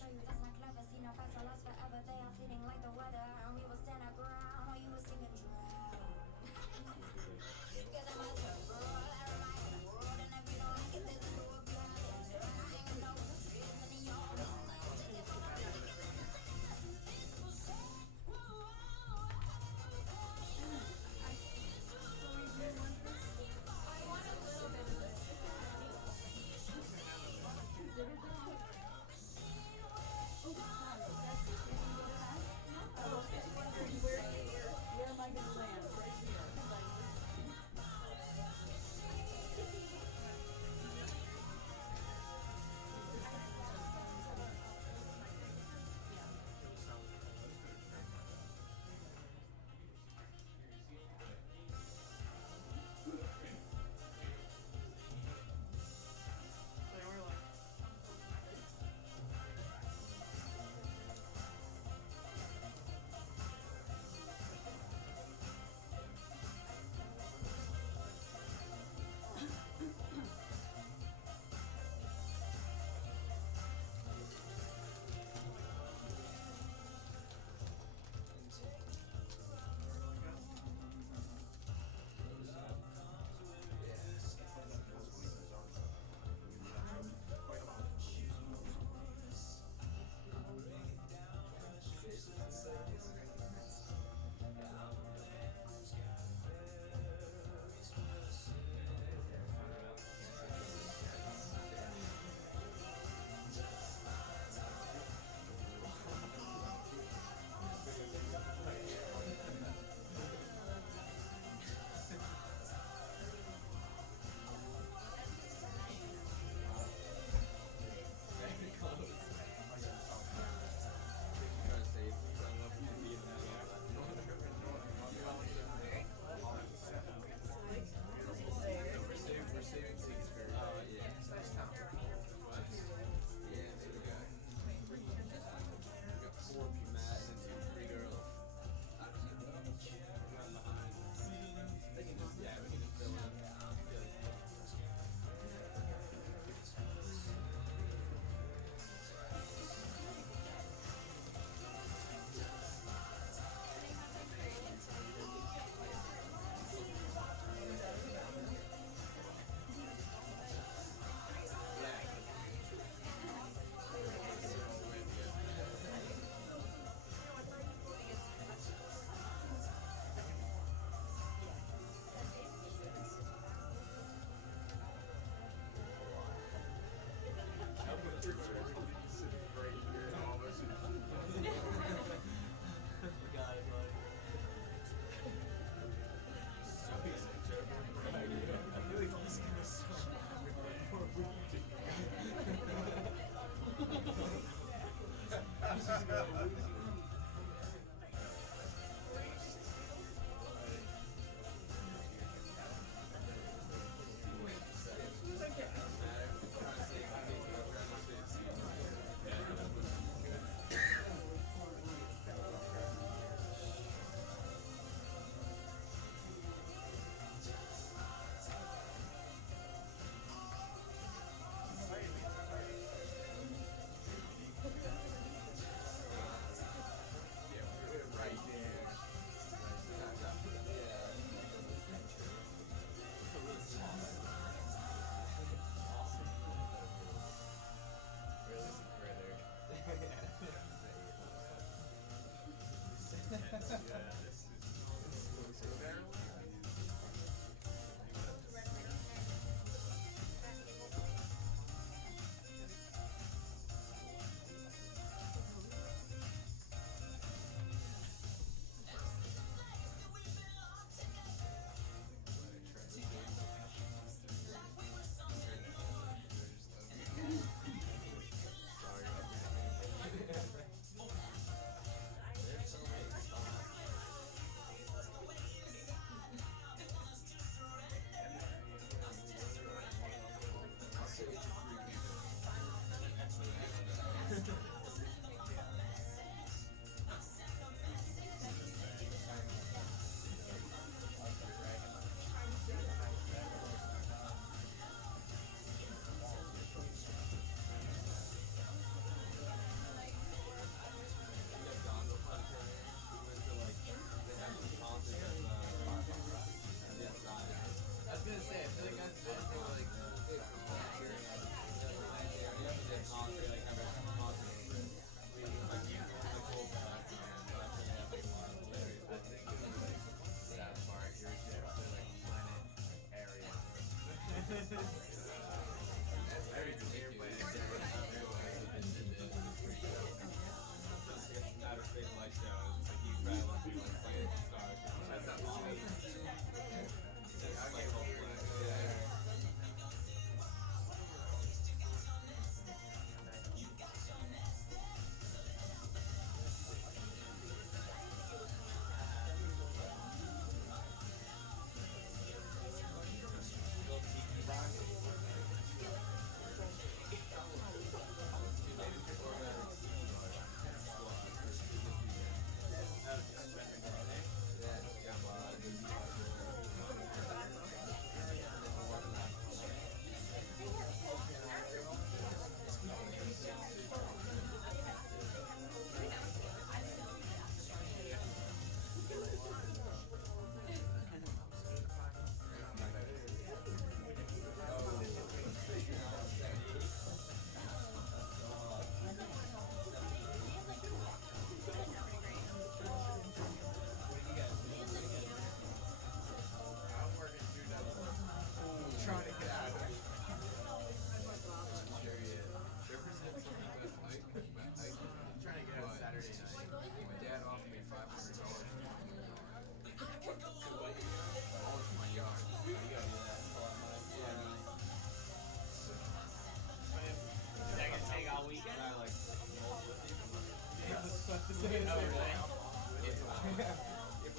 show you that's not clever. See no fights will last forever. They are fleeting like the weather. And we will stand our ground while you were singing drown. Cause I'm a tough girl, everybody in the world. And if you don't like it, there's a door behind it. And I ain't gonna know who's reason in your own life. Just if I'm not looking at this was so. I want a little bit of this. Where am I going to land? Right here. We're saving seats for yeah. It's nice town. Yeah, so we got 4 people, Matt and 3 girls. Behind. They can just, yeah, we can just fill in.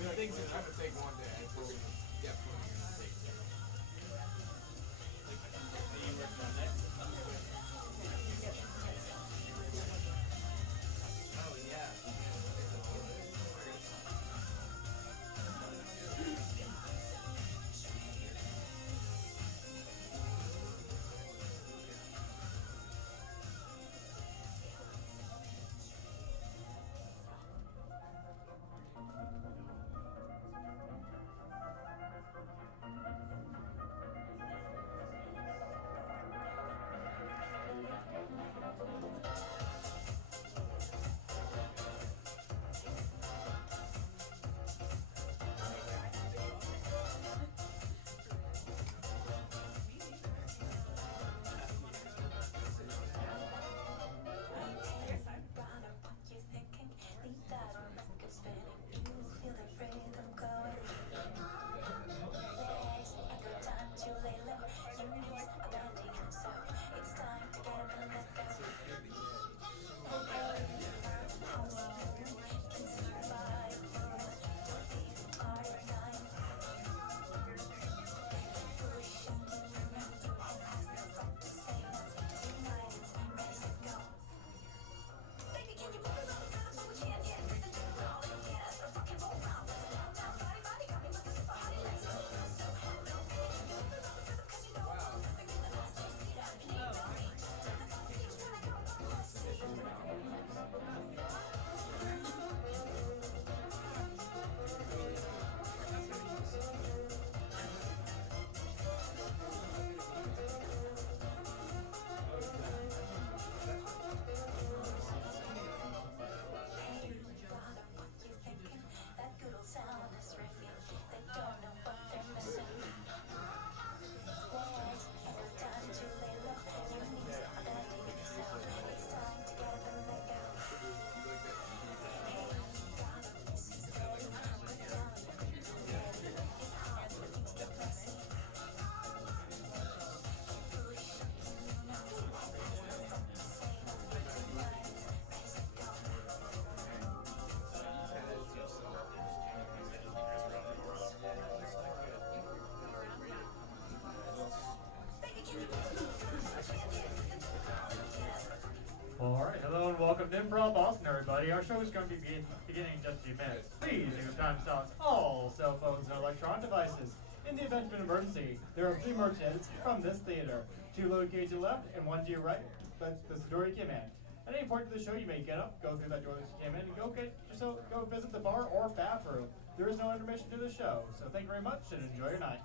Things are trying to take one day. Yeah, put it in. Take two. Oh yeah. Alright, hello and welcome to Improv Boston, everybody. Our show is going to be beginning in just a few minutes. Please take the time to silence all cell phones and electronic devices. In the event of an emergency, there are 3 merch exits from this theater. 2 located to your left and 1 to your right. That's the door you came in. At any point of the show, you may get up, go through that door that you came in, and go visit the bar or bathroom. There is no intermission to the show, so thank you very much and enjoy your night.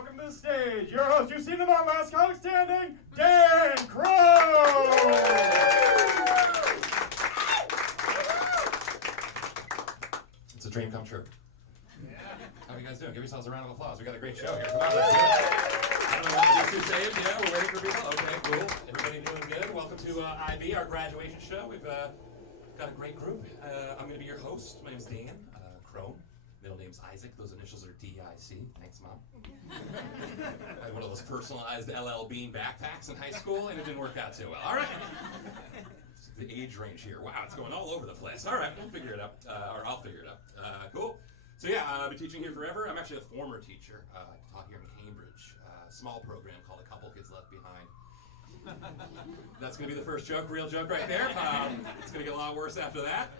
welcome to the stage your host. You've seen him on Last Comic Standing, Dan Crow. It's a dream come true. How are you guys doing? Give yourselves a round of applause. We got a great show here. Come on, let's do it. I don't know what you saved. Yeah, we're waiting for people. Okay, cool. Everybody doing good? Welcome to IB, our graduation show. We've got a great group. I'm going to be your host. My name's Dan Crone. Middle name's Isaac. Those initials are DIC. Thanks, Mom. I had one of those personalized LL Bean backpacks in high school, and it didn't work out too well. All right. The age range here. Wow, it's going all over the place. All right, we'll figure it out. Or I'll figure it out. Cool. So yeah, I've been teaching here forever. I'm actually a former teacher. Taught here in Cambridge. Small program called A Couple Kids Left Behind. That's going to be the first joke, real joke right there. It's going to get a lot worse after that.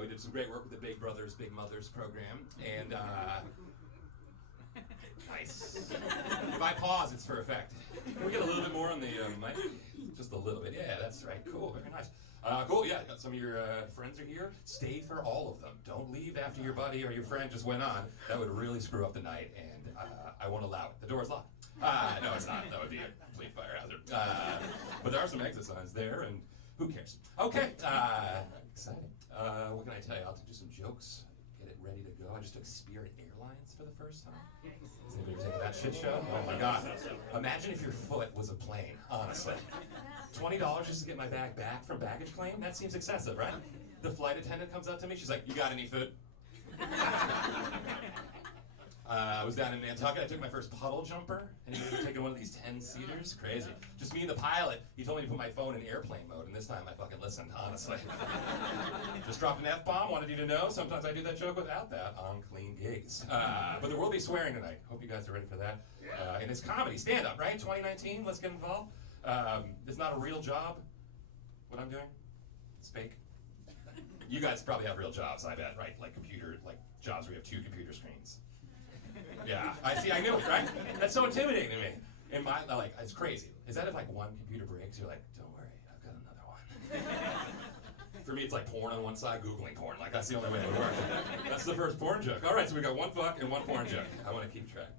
We did some great work with the Big Brothers, Big Mothers program. And, nice. If I pause, it's for effect. Can we get a little bit more on the mic? Just a little bit. Yeah, that's right. Cool. Very nice. Cool. Yeah, some of your friends are here. Stay for all of them. Don't leave after your buddy or your friend just went on. That would really screw up the night, and I won't allow it. The door's locked. No, it's not. That would be a complete fire hazard. But there are some exit signs there, and who cares? Okay. Exciting. What can I tell you? I'll do some jokes. Get it ready to go. I just took Spirit Airlines for the first time. Has anybody taken that shit show? Oh my god. Imagine if your foot was a plane, honestly. $20 just to get my bag back from baggage claim? That seems excessive, right? The flight attendant comes up to me, she's like, "You got any food?" I was down in Nantucket, I took my first puddle jumper, and he was taking one of these 10-seaters. Crazy. Just me and the pilot. He told me to put my phone in airplane mode, and this time I fucking listened, honestly. Just dropped an F-bomb, wanted you to know. Sometimes I do that joke without that on clean gigs. But there will be swearing tonight. Hope you guys are ready for that. And it's comedy, stand-up, right? 2019, let's get involved. It's not a real job, what I'm doing. It's fake. You guys probably have real jobs, I bet, right? Like jobs where you have 2 computer screens. Yeah, I knew it, right? That's so intimidating to me. In my, it's crazy. Is that if one computer breaks, you're like, don't worry, I've got another one. For me, it's like porn on one side, Googling porn. That's the only way it would work. That's the first porn joke. All right, so we got one fuck and one porn joke. I want to keep track.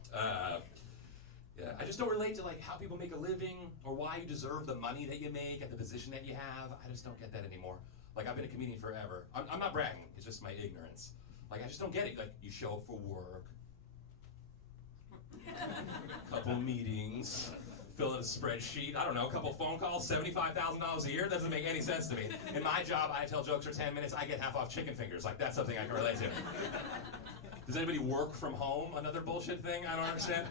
Yeah, I just don't relate to how people make a living or why you deserve the money that you make and the position that you have. I just don't get that anymore. I've been a comedian forever. I'm not bragging. It's just my ignorance. I just don't get it. You show up for work. Couple meetings, fill in a spreadsheet, I don't know, a couple phone calls, $75,000 a year, doesn't make any sense to me. In my job, I tell jokes for 10 minutes, I get half off chicken fingers. That's something I can relate to. Does anybody work from home? Another bullshit thing I don't understand.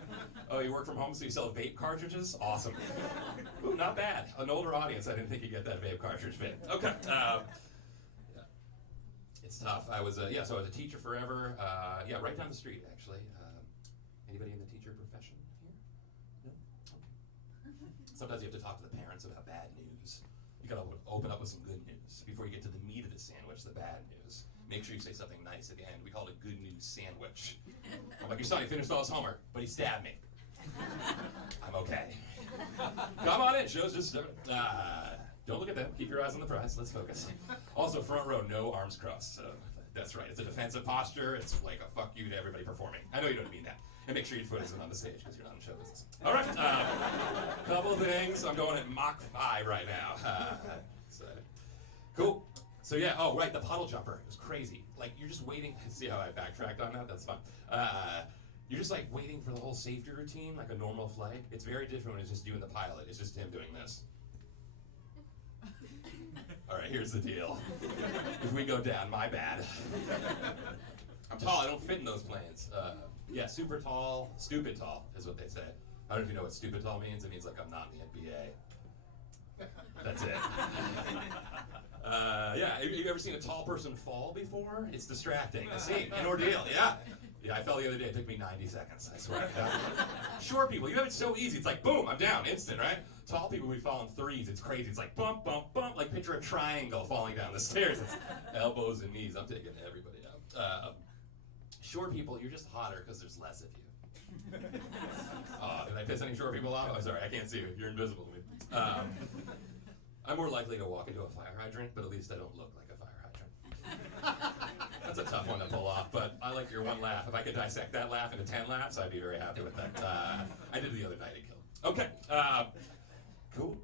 Oh, you work from home so you sell vape cartridges? Awesome. Ooh, not bad. An older audience, I didn't think you'd get that vape cartridge bit. Okay. It's tough. I was a teacher forever. Right down the street, actually. Anybody in the teacher profession here? No? Okay. Sometimes you have to talk to the parents about bad news. You gotta open up with some good news before you get to the meat of the sandwich, the bad news. Make sure you say something nice at the end. We call it a good news sandwich. I'm like, your son, he finished all his homework, but he stabbed me. I'm okay. Come on in, show's just started. Don't look at them. Keep your eyes on the prize. Let's focus. Also, front row, no arms crossed. So that's right. It's a defensive posture. It's like a fuck you to everybody performing. I know you don't mean that. And make sure your foot isn't on the stage because you're not in show business. All right. Couple of things. I'm going at Mach 5 right now. Cool. So yeah. Oh, right. The puddle jumper. It was crazy. You're just waiting. See how I backtracked on that? That's fun. You're just waiting for the whole safety routine like a normal flight. It's very different when it's just you and the pilot. It's just him doing this. All right, here's the deal. If we go down, my bad. I'm tall, I don't fit in those planes. Super tall, stupid tall is what they say. I don't know if you know what stupid tall means. It means I'm not in the NBA. That's it. Have you ever seen a tall person fall before? It's distracting. A scene, an ordeal, yeah. Yeah, I fell the other day. It took me 90 seconds, I swear. Short people, you have it so easy. It's boom, I'm down, instant, right? Tall people, we fall in threes. It's crazy. It's bump, bump, bump. Picture a triangle falling down the stairs. It's elbows and knees. I'm taking everybody out. Short people, you're just hotter because there's less of you. Did I piss any short people off? I'm sorry, I can't see you. You're invisible to me. I'm more likely to walk into a fire hydrant, but at least I don't look like a fire hydrant. That's a tough one to pull off, but I like your one laugh. If I could dissect that laugh into 10 laughs, I'd be very happy with that. I did it the other night, it killed. Okay, cool.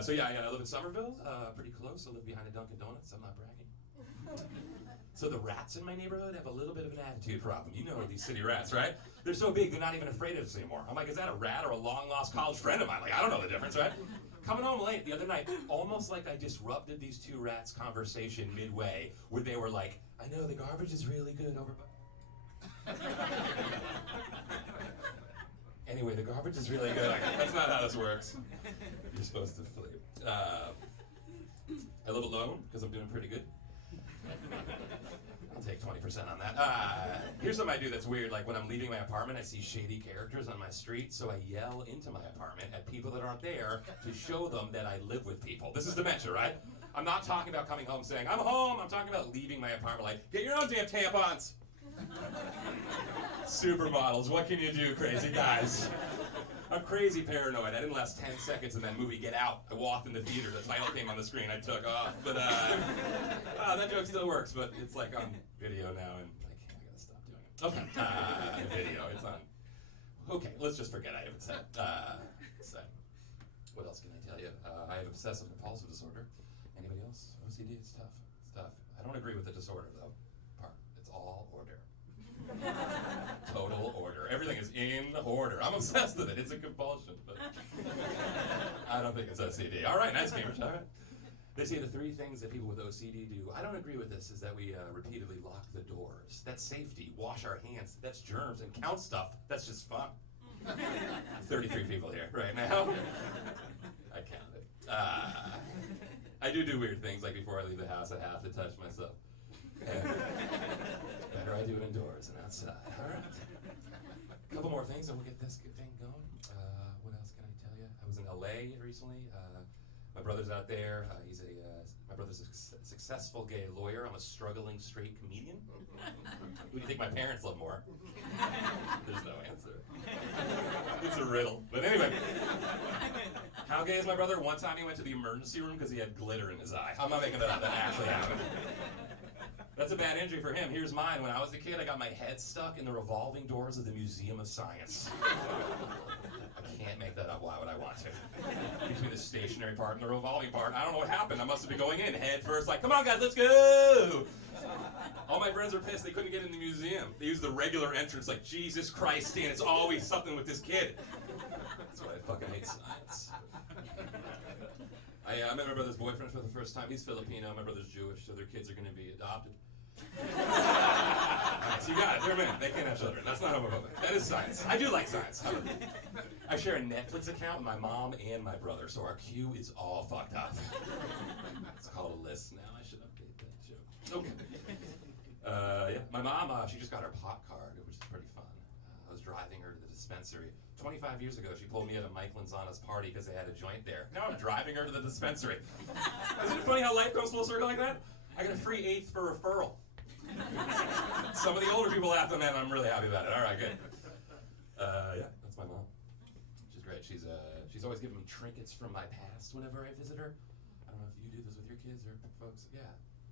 So yeah, I live in Somerville, pretty close. I live behind a Dunkin' Donuts. I'm not bragging. So the rats in my neighborhood have a little bit of an attitude problem. You know these city rats, right? They're so big, they're not even afraid of us anymore. I'm like, is that a rat or a long-lost college friend of mine? Like, I don't know the difference, right? Coming home late the other night, almost like I disrupted these two rats' conversation midway, where they were like, I know the garbage is really good over by... Anyway, the garbage is really good. That's not how this works. You're supposed to flip. I live alone, because I'm doing pretty good. I'll take 20% on that. Here's something I do that's weird. Like when I'm leaving my apartment, I see shady characters on my street, so I yell into my apartment at people that aren't there to show them that I live with people. This is dementia, right? I'm not talking about coming home saying, I'm home. I'm talking about leaving my apartment like, get your own damn tampons. Supermodels, what can you do, crazy guys? I'm crazy paranoid. I didn't last 10 seconds in that movie, Get Out. I walked in the theater, the title came on the screen, I took off. But that joke still works, but it's like on video now, and I gotta stop doing it. Okay, video, it's on. Okay, let's just forget I even said. What else can I tell you? I have obsessive compulsive disorder. Anybody else? OCD, it's tough. It's tough. I don't agree with the disorder, though. It's all order. Total order. Everything is in order. I'm obsessed with it. It's a compulsion, but I don't think it's OCD. All right, nice, Cambridge. All right. They say the three things that people with OCD do. I don't agree with this. Is that we repeatedly lock the doors. That's safety. Wash our hands. That's germs. And count stuff. That's just fun. 33 people here right now. I counted. I do weird things. Like before I leave the house, I have to touch myself. And better I do it indoors than outside. All right. A couple more things and we'll get this thing going. What else can I tell you? I was in LA recently. My brother's out there. My brother's a successful gay lawyer. I'm a struggling straight comedian. Who do you think my parents love more? There's no answer. It's a riddle. But anyway. How gay is my brother? One time he went to the emergency room because he had glitter in his eye. I'm not making that up. That actually happened. That's a bad injury for him. Here's mine. When I was a kid, I got my head stuck in the revolving doors of the Museum of Science. I can't make that up. Why would I want to? Between the stationary part and the revolving part, I don't know what happened. I must have been going in head first, like, come on, guys, let's go! All my friends were pissed they couldn't get in the museum. They used the regular entrance, like, Jesus Christ, Stan, it's always something with this kid. That's why I fucking hate science. I met my brother's boyfriend for the first time. He's Filipino. My brother's Jewish, so their kids are going to be adopted. Nice, you got it. They're men. They can't have children. That's not homophobic. That is science. I do like science. I share a Netflix account with my mom and my brother, so our queue is all fucked up. It's called a list now. I should update that joke. Okay. Yeah, my mom, she just got her pot card, which is pretty fun. I was driving her to the dispensary. 25 years ago, she pulled me at a Mike Lanzana's party because they had a joint there. Now I'm driving her to the dispensary. Isn't it funny how life goes full circle like that? I got a free eighth for referral. Some of the older people laughed on that, and I'm really happy about it. All right, good. Yeah, that's my mom. She's great. She's always giving me trinkets from my past whenever I visit her. I don't know if you do this with your kids or folks. Yeah,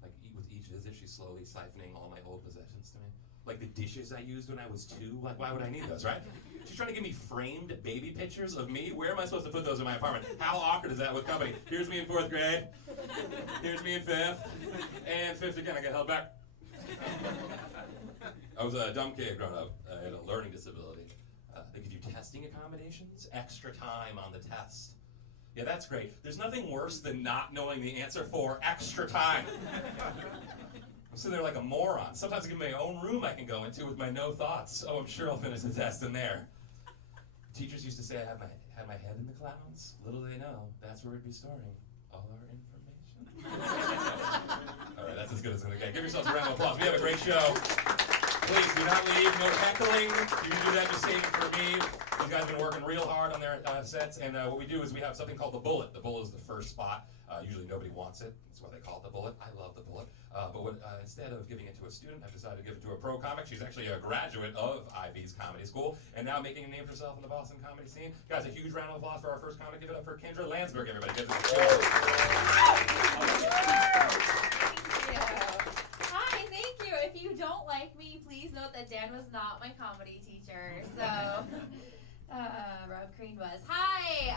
like with each visit, she's slowly siphoning all my old possessions to me. Like the dishes I used when I was 2. Like, why would I need those, right? She's trying to give me framed baby pictures of me. Where am I supposed to put those in my apartment? How awkward is that with company? Here's me in 4th grade. Here's me in 5th. And 5th again, I get held back. I was a dumb kid growing up. I had a learning disability. They give you testing accommodations, extra time on the test. Yeah, that's great. There's nothing worse than not knowing the answer for extra time. I'm sitting there like a moron. Sometimes I give me my own room I can go into with my no thoughts. Oh, I'm sure I'll finish the test in there. Teachers used to say I had my head in the clouds. Little they know, that's where we'd be storing all our information. All right, that's as good as it's going to get. Give yourselves a round of applause. We have a great show. Please do not leave. No heckling. You can do that just saving for me. These guys have been working real hard on their sets, and what we do is we have something called the bullet. The bullet is the first spot. Usually nobody wants it. That's why they call it the bullet. I love the bullet. But instead of giving it to a student, I've decided to give it to a pro comic. She's actually a graduate of IB's comedy school and now making a name for herself in the Boston comedy scene. Guys, a huge round of applause for our first comic. Give it up for Kendra Landsberg, everybody. Give it up. Hi, thank you. if you don't like me, please note that Dan was not my comedy teacher. So, Rob Crean was. Hi.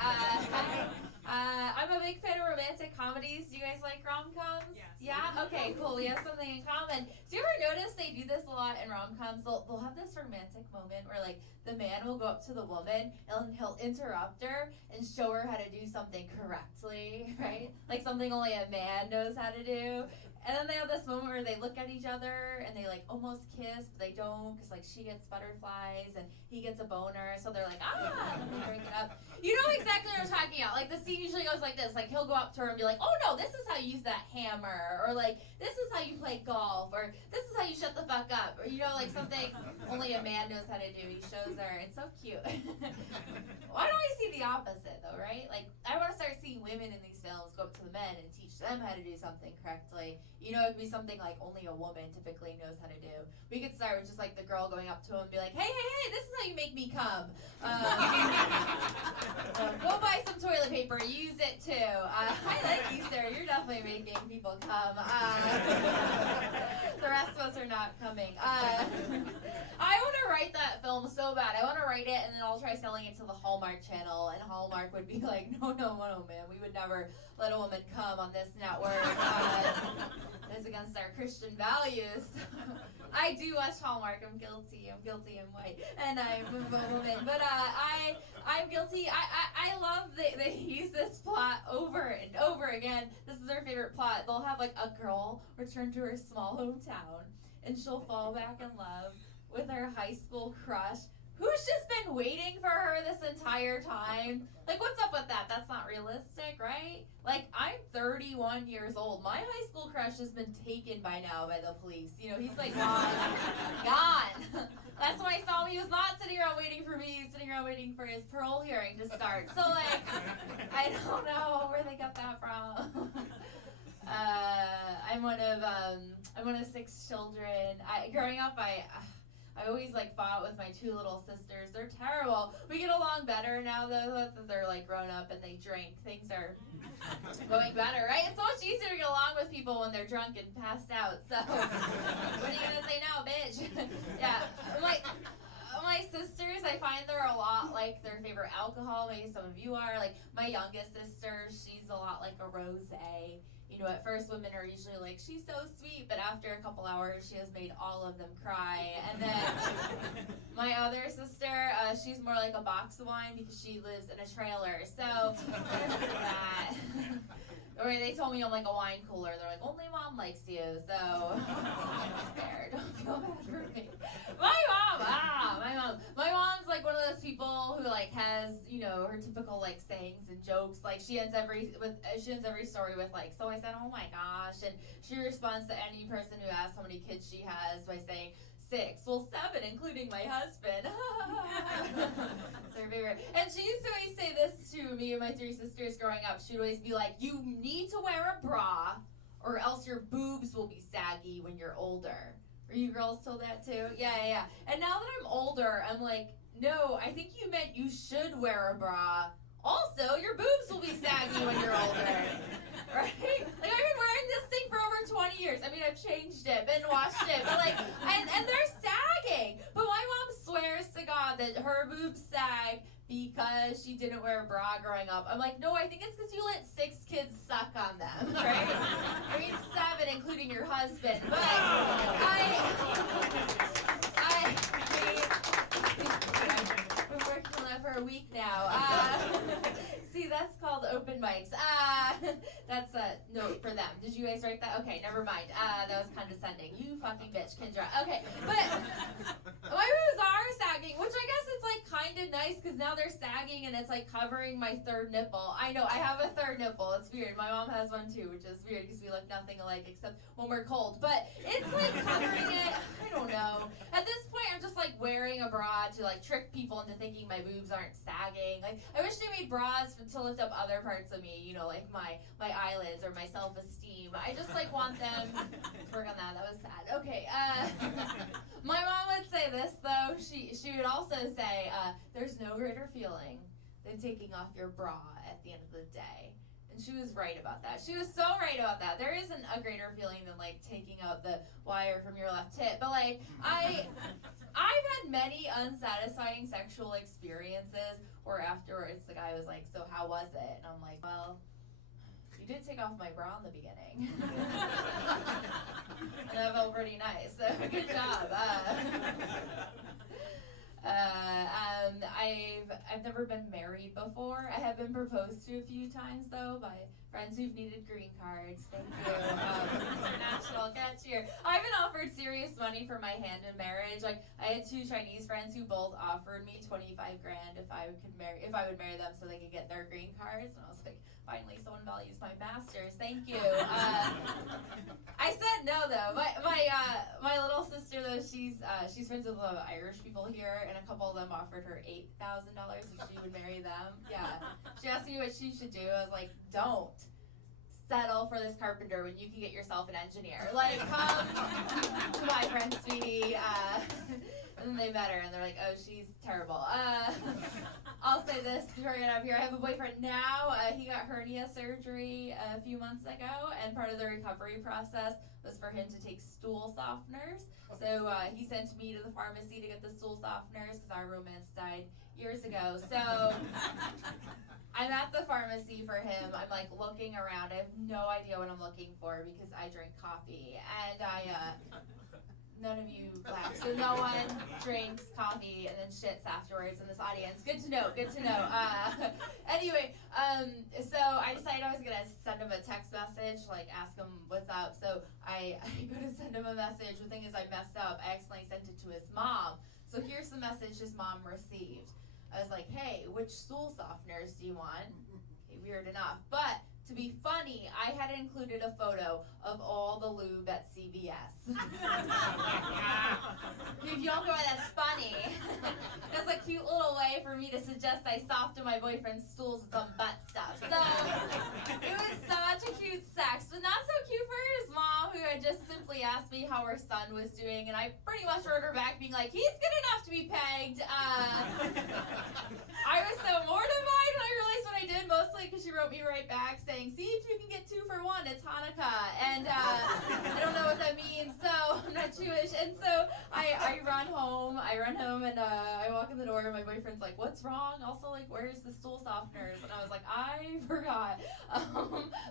I'm a big fan of romantic comedies. Do you guys like rom-coms? Yes. Yeah? Okay, cool. We have something in common. Do you ever notice they do this a lot in rom-coms? They'll have this romantic moment where, like, the man will go up to the woman and he'll interrupt her and show her how to do something correctly, right? Like something only a man knows how to do. And then they have this moment where they look at each other and they like almost kiss, but they don't because like she gets butterflies and he gets a boner. So they're like, and they break it up. You know exactly what I'm talking about. Like the scene usually goes like this. Like he'll go up to her and be like, oh no, this is how you use that hammer. Or like, this is how you play golf. Or this is how you shut the fuck up. Or you know, like something only a man knows how to do. He shows her. It's so cute. Why don't we see the opposite though, right? Like I want to start seeing women in these films go up to the men and teach them how to do something correctly. You know, it could be something like only a woman typically knows how to do. We could start with just like the girl going up to him and be like, hey, this is how you make me come. Go buy some toilet paper, use it too. I like you, sir. You're definitely making people come. The rest of us are not coming. I want to write that film so bad. I want to write it and then I'll try selling it to the Hallmark Channel, and Hallmark would be like, no, man, we would never let a woman come on this network. That's against our Christian values. I do watch Hallmark. I'm guilty. I'm white, and I'm a woman. But I'm guilty. I love they use this plot over and over again. This is their favorite plot. They'll have like a girl return to her small hometown, and she'll fall back in love with her high school crush, who's just been waiting for her this entire time. Like, what's up with that? That's not realistic, right? Like, I'm 31 years old. My high school crush has been taken by now by the police. You know, he's like gone. That's when I saw him. He was not sitting around waiting for me. He was sitting around waiting for his parole hearing to start. So, like, I don't know where they got that from. I'm one of 6 children. Growing up, I always like fought with my 2 little sisters. They're terrible. We get along better now though that they're like grown up and they drink. Things are going better, right? It's so much easier to get along with people when they're drunk and passed out. So what are you gonna say now, bitch? Yeah, my sisters, I find they're a lot like their favorite alcohol. Maybe some of you are. Like my youngest sister, she's a lot like a rosé. You know, at first women are usually like, she's so sweet, but after a couple hours, she has made all of them cry. And then my other sister, she's more like a box of wine because she lives in a trailer. So there's that. Or they told me I'm like a wine cooler. They're like, only mom likes you. So I'm scared. Don't feel bad for me. My mom's like one of those people who like has, you know, her typical like sayings and jokes. Like she ends every story with like, so I said, oh my gosh, and she responds to any person who asks how many kids she has by saying 6. Well, 7, including my husband. It's her favorite. And she used to always say this to me and my 3 sisters growing up. She'd always be like, you need to wear a bra or else your boobs will be saggy when you're older. Are you girls told that too? Yeah. And now that I'm older, I'm like, no, I think you meant you should wear a bra. Also, your boobs will be saggy when you're older. Right? Like, I've been wearing this thing for over 20 years. I mean, I've changed it, been washed it, but like, and they're sagging. But my mom swears to God that her boobs sag because she didn't wear a bra growing up. I'm like, no, I think it's because you let 6 kids suck on them, right? I mean, 7, including your husband. But I've been working on that for a week now. See, that's called open mics. That's a note for them. Did you guys write that? Okay, never mind. That was condescending. You fucking bitch, Kendra. Okay, but my boobs are sagging, which I guess it's like kind of nice because now they're sagging and it's like covering my 3rd nipple. I know, I have a 3rd nipple. It's weird. My mom has one too, which is weird because we look nothing alike except when we're cold. But it's like covering it. I don't know. At this point, I'm just like wearing a bra to like trick people into thinking my boobs aren't sagging. Like, I wish they made bras to lift up other parts of me, you know, like my eyelids or my self-esteem. I just like want them to work on that. That was sad. Okay, my mom would say this though. She would also say, there's no greater feeling than taking off your bra at the end of the day. And she was right about that. She was so right about that. There isn't a greater feeling than like taking out the wire from your left tit. But like I've had many unsatisfying sexual experiences where afterwards the guy was like, "So how was it?" And I'm like, "Well, you did take off my bra in the beginning." And that felt pretty nice. So good job. I've never been married before. I have been proposed to a few times though by friends who've needed green cards. Thank you. International cashier. I've been offered serious money for my hand in marriage. Like I had 2 Chinese friends who both offered me $25,000 if I would marry them so they could get their green cards. And I was like, finally someone values my masters. Thank you. I said no though. My little sister though, she's friends with a lot of Irish people here, and a couple of them offered her $8,000 if she would marry them. Yeah. She asked me what she should do. I was like, don't settle for this carpenter when you can get yourself an engineer. Like, come to my friend sweetie. And then they met her and they're like, oh, she's terrible. I'll say this before I get up here. I have a boyfriend now. He got hernia surgery a few months ago, and part of the recovery process was for him to take stool softeners. So he sent me to the pharmacy to get the stool softeners because our romance died years ago. So I'm at the pharmacy for him. I'm like looking around. I have no idea what I'm looking for because I drink coffee, and none of you laugh. So no one drinks coffee and then shits afterwards in this audience. Good to know. Anyway, so I decided I was gonna send him a text message, like ask him what's up. So I go to send him a message. The thing is, I messed up. I accidentally sent it to his mom. So here's the message his mom received. I was like, hey, which stool softeners do you want? Okay, weird enough. But to be funny, I had included a photo of all the lube at CVS. If you don't know why that's funny, that's a cute little way for me to suggest I soften my boyfriend's stools with some butt stuff. So it was such a cute sex, but not so cute for his mom, who had just simply asked me how her son was doing, and I pretty much wrote her back being like, he's good enough to be pegged. I was so mortified when I realized what I did, mostly because she wrote me right back saying, see if you can get 2 for 1, it's Hanukkah, and I don't know what that means, so I'm not Jewish, and so I run home, and I walk in the door, and my boyfriend's like, what's wrong? Also, like, where's the stool softeners? And I was like, I forgot,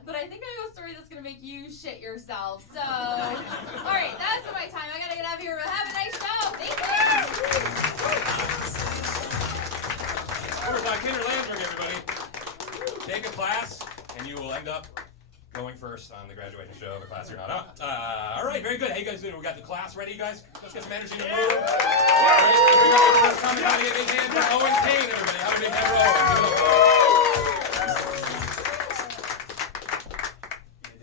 but I think I have a story that's gonna make you shit yourself, so, alright, that's my time, I gotta get out of here, but have a nice show, thank you! Kinder Landberg, everybody. Take a class, and you will end up going first on the graduation show of a class you're not on. All right, very good. How you guys doing? We got the class ready, you guys? Let's get some energy in the room. All right, how many big hand for Owen Kane, everybody? How many big hand for Owen?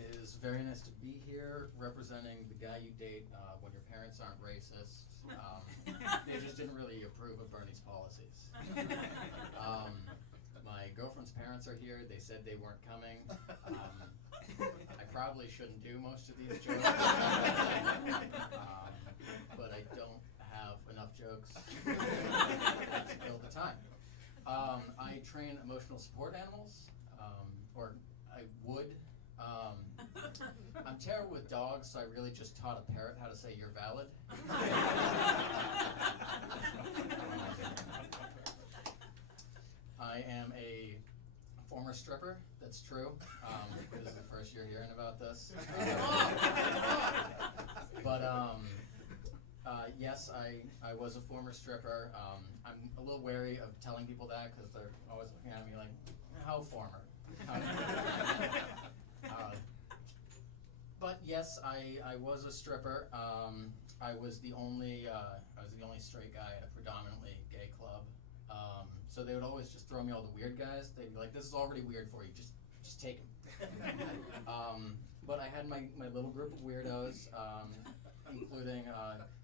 It is very nice to be here representing the guy you date when your parents aren't racist. They just didn't really approve of Bernie's policies. My girlfriend's parents are here. They said they weren't coming. I probably shouldn't do most of these jokes, but I don't have enough jokes to fill the time. I train emotional support animals, or I would. I'm terrible with dogs, so I really just taught a parrot how to say you're valid. I am a former stripper, that's true. This is the first year hearing about this. But yes, I was a former stripper. I'm a little wary of telling people that because they're always looking at me like, how former? But yes, I was a stripper. I was the only straight guy at a predominantly gay club. So they would always just throw me all the weird guys. They'd be like, "This is already weird for you. Just take him." But I had my little group of weirdos, including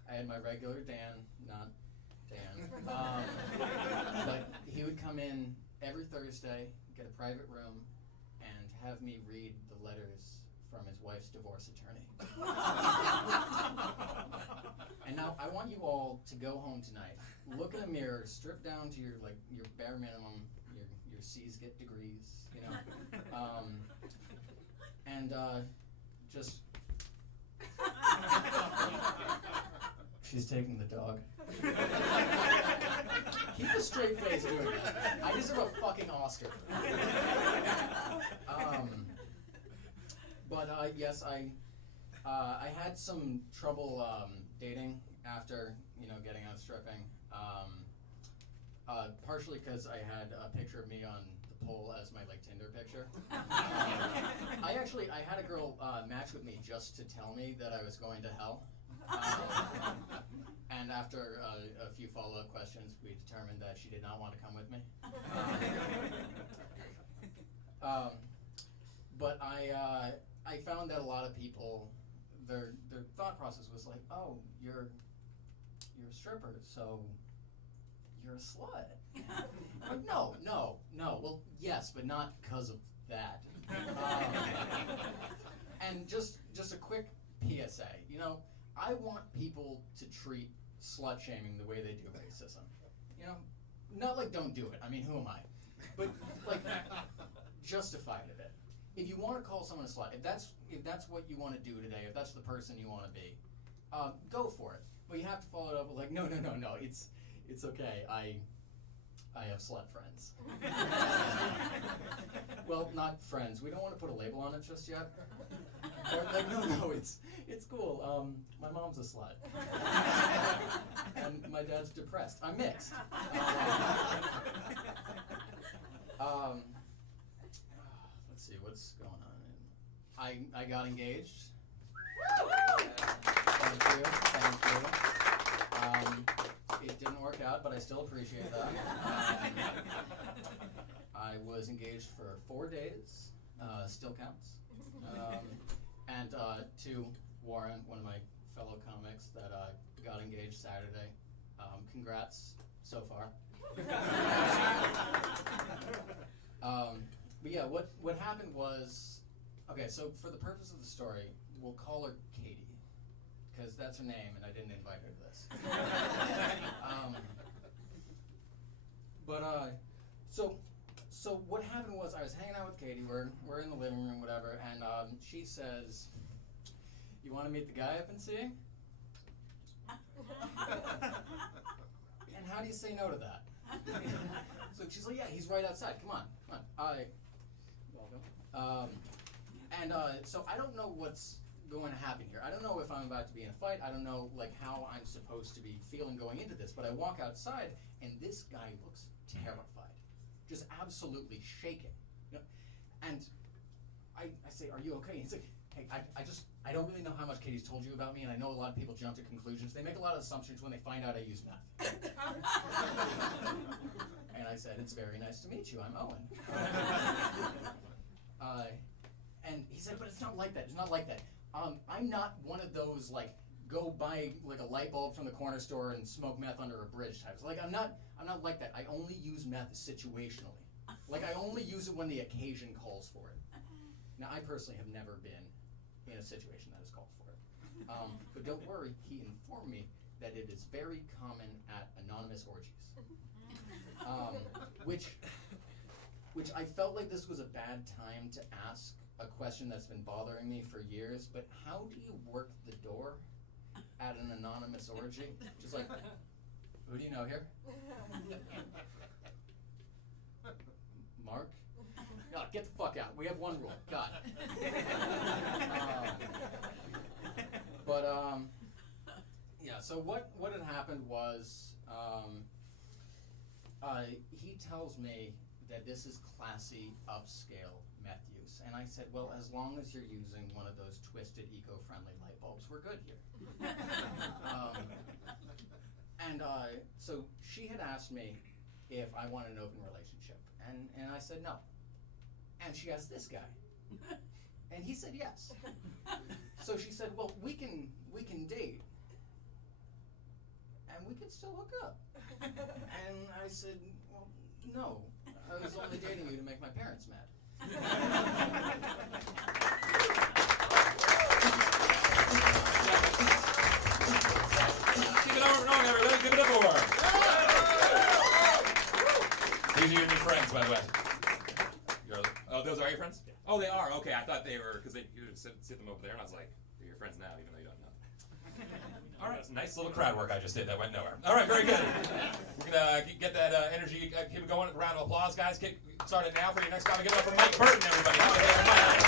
I had my regular Dan, not Dan. But he would come in every Thursday, get a private room, and have me read the letters from his wife's divorce attorney. And now I want you all to go home tonight, look in the mirror, strip down to your bare minimum, your C's ladies get degrees, you know. And just she's taking the dog. Keep a straight face doing that. I deserve a fucking Oscar. But yes, I had some trouble dating after, you know, getting out of stripping. Partially because I had a picture of me on the pole as my like Tinder picture. I had a girl match with me just to tell me that I was going to hell. And after a few follow-up questions, we determined that she did not want to come with me. But I found that a lot of people, their thought process was like, oh, you're a stripper, so you're a slut. Like, no. Well, yes, but not because of that. And just a quick PSA, you know, I want people to treat slut shaming the way they do racism. You know, not like don't do it. I mean, who am I? But like, justify it a bit. If you want to call someone a slut, if that's what you want to do today, if that's the person you want to be, go for it. But you have to follow it up with like, no. It's okay. I have slut friends. Well, not friends. We don't want to put a label on it just yet. Or like, no, it's cool. My mom's a slut. And my dad's depressed. I'm mixed. Let's see, what's going on? I got engaged. Thank you. It didn't work out, but I still appreciate that. I was engaged for 4 days, still counts. And to Warren, one of my fellow comics that got engaged Saturday. Congrats so far. But yeah, what happened was, okay, so for the purpose of the story, we'll call her Katie, because that's her name and I didn't invite her to this. So what happened was I was hanging out with Katie, we're in the living room, whatever, and she says, "You want to meet the guy I've been seeing?" And how do you say no to that? So she's like, "Yeah, he's right outside. Come on. Welcome." So I don't know what's going to happen here. I don't know if I'm about to be in a fight. I don't know like how I'm supposed to be feeling going into this. But I walk outside, and this guy looks terrified, just absolutely shaking. You know? And I say, "Are you okay?" He's like, "Hey, I don't really know how much Katie's told you about me, and I know a lot of people jump to conclusions. They make a lot of assumptions when they find out I use meth." And I said, "It's very nice to meet you. I'm Owen." And he said, "But it's not like that. It's not like that. I'm not one of those like go buy like a light bulb from the corner store and smoke meth under a bridge types. Like I'm not like that. I only use meth situationally. Like I only use it when the occasion calls for it." Now I personally have never been in a situation that has called for it. But don't worry, he informed me that it is very common at anonymous orgies. Which I felt like this was a bad time to ask a question that's been bothering me for years, but how do you work the door at an anonymous orgy? Just like, who do you know here? Mark? God, get the fuck out. We have one rule. God. Yeah, so what had happened was he tells me that this is classy, upscale meth use. And I said, well, as long as you're using one of those twisted, eco-friendly light bulbs, we're good here. So she had asked me if I wanted an open relationship. And I said no. And she asked this guy. And he said yes. So she said, well, we can date. And we could still hook up. And I said, well, no. I was only dating you to make my parents mad. Keep it over wrong, everybody. Give it up for her. These are your new friends, by the way. those are your friends? Oh, they are. Okay, I thought they were because you sit them over there, and I was like, they're your friends now, even though you don't know. All right, nice little crowd work I just did. That went nowhere. All right, very good. We're gonna get that energy, keep it going. Round of applause, guys. Start it now for your next comic. Give it up for Mike Burton, everybody. How about that, Mike?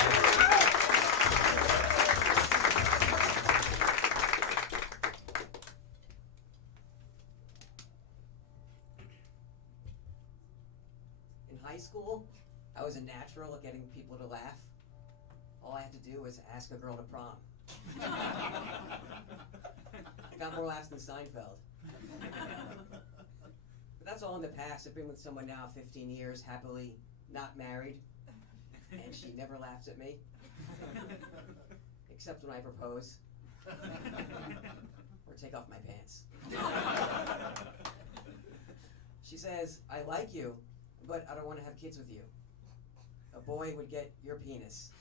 In high school, I was a natural at getting people to laugh. All I had to do was ask a girl to prom. I got more laughs than Seinfeld. But that's all in the past. I've been with someone now 15 years, happily not married, and she never laughs at me. Except when I propose. Or take off my pants. She says, I like you, but I don't want to have kids with you. A boy would get your penis.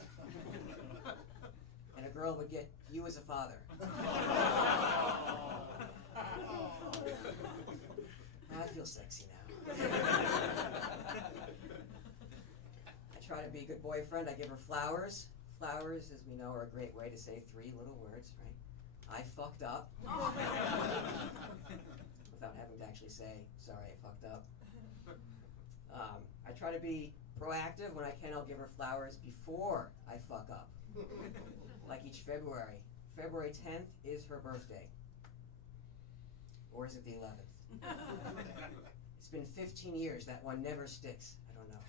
And a girl would get you as a father. I feel sexy now. I try to be a good boyfriend. I give her flowers. Flowers, as we know, are a great way to say 3 little words, right? I fucked up. Without having to actually say, sorry, I fucked up. I try to be proactive. When I can, I'll give her flowers before I fuck up. Like each February. February 10th is her birthday. Or is it the 11th? It's been 15 years. That one never sticks. I don't know.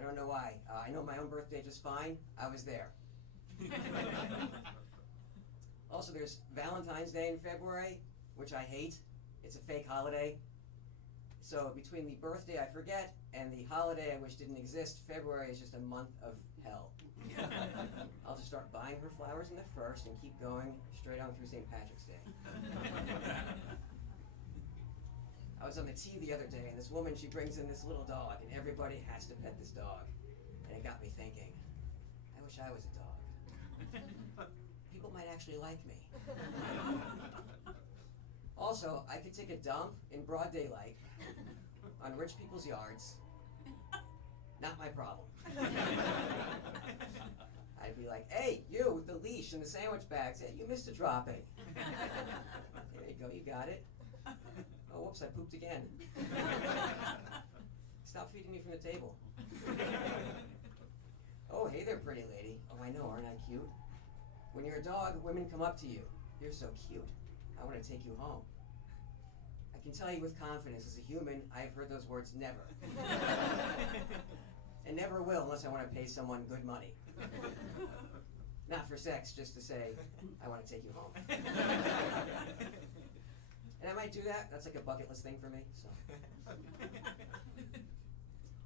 I don't know why. I know my own birthday just fine. I was there. Also, there's Valentine's Day in February, which I hate. It's a fake holiday. So between the birthday I forget and the holiday I wish didn't exist, February is just a month of hell. I'll just start buying her flowers in the first and keep going straight on through St. Patrick's Day. I was on the T the other day, and this woman, she brings in this little dog, and everybody has to pet this dog. And it got me thinking, I wish I was a dog. People might actually like me. Also, I could take a dump in broad daylight on rich people's yards. Not my problem. I'd be like, hey, you with the leash and the sandwich bags, hey, you missed a dropping. There you go, you got it. Oh, whoops, I pooped again. Stop feeding me from the table. Oh, hey there, pretty lady. Oh, I know, aren't I cute? When you're a dog, women come up to you. You're so cute. I want to take you home. I can tell you with confidence, as a human, I've heard those words never. And never will unless I want to pay someone good money. Not for sex, just to say, I want to take you home. And I might do that. That's like a bucket list thing for me. So.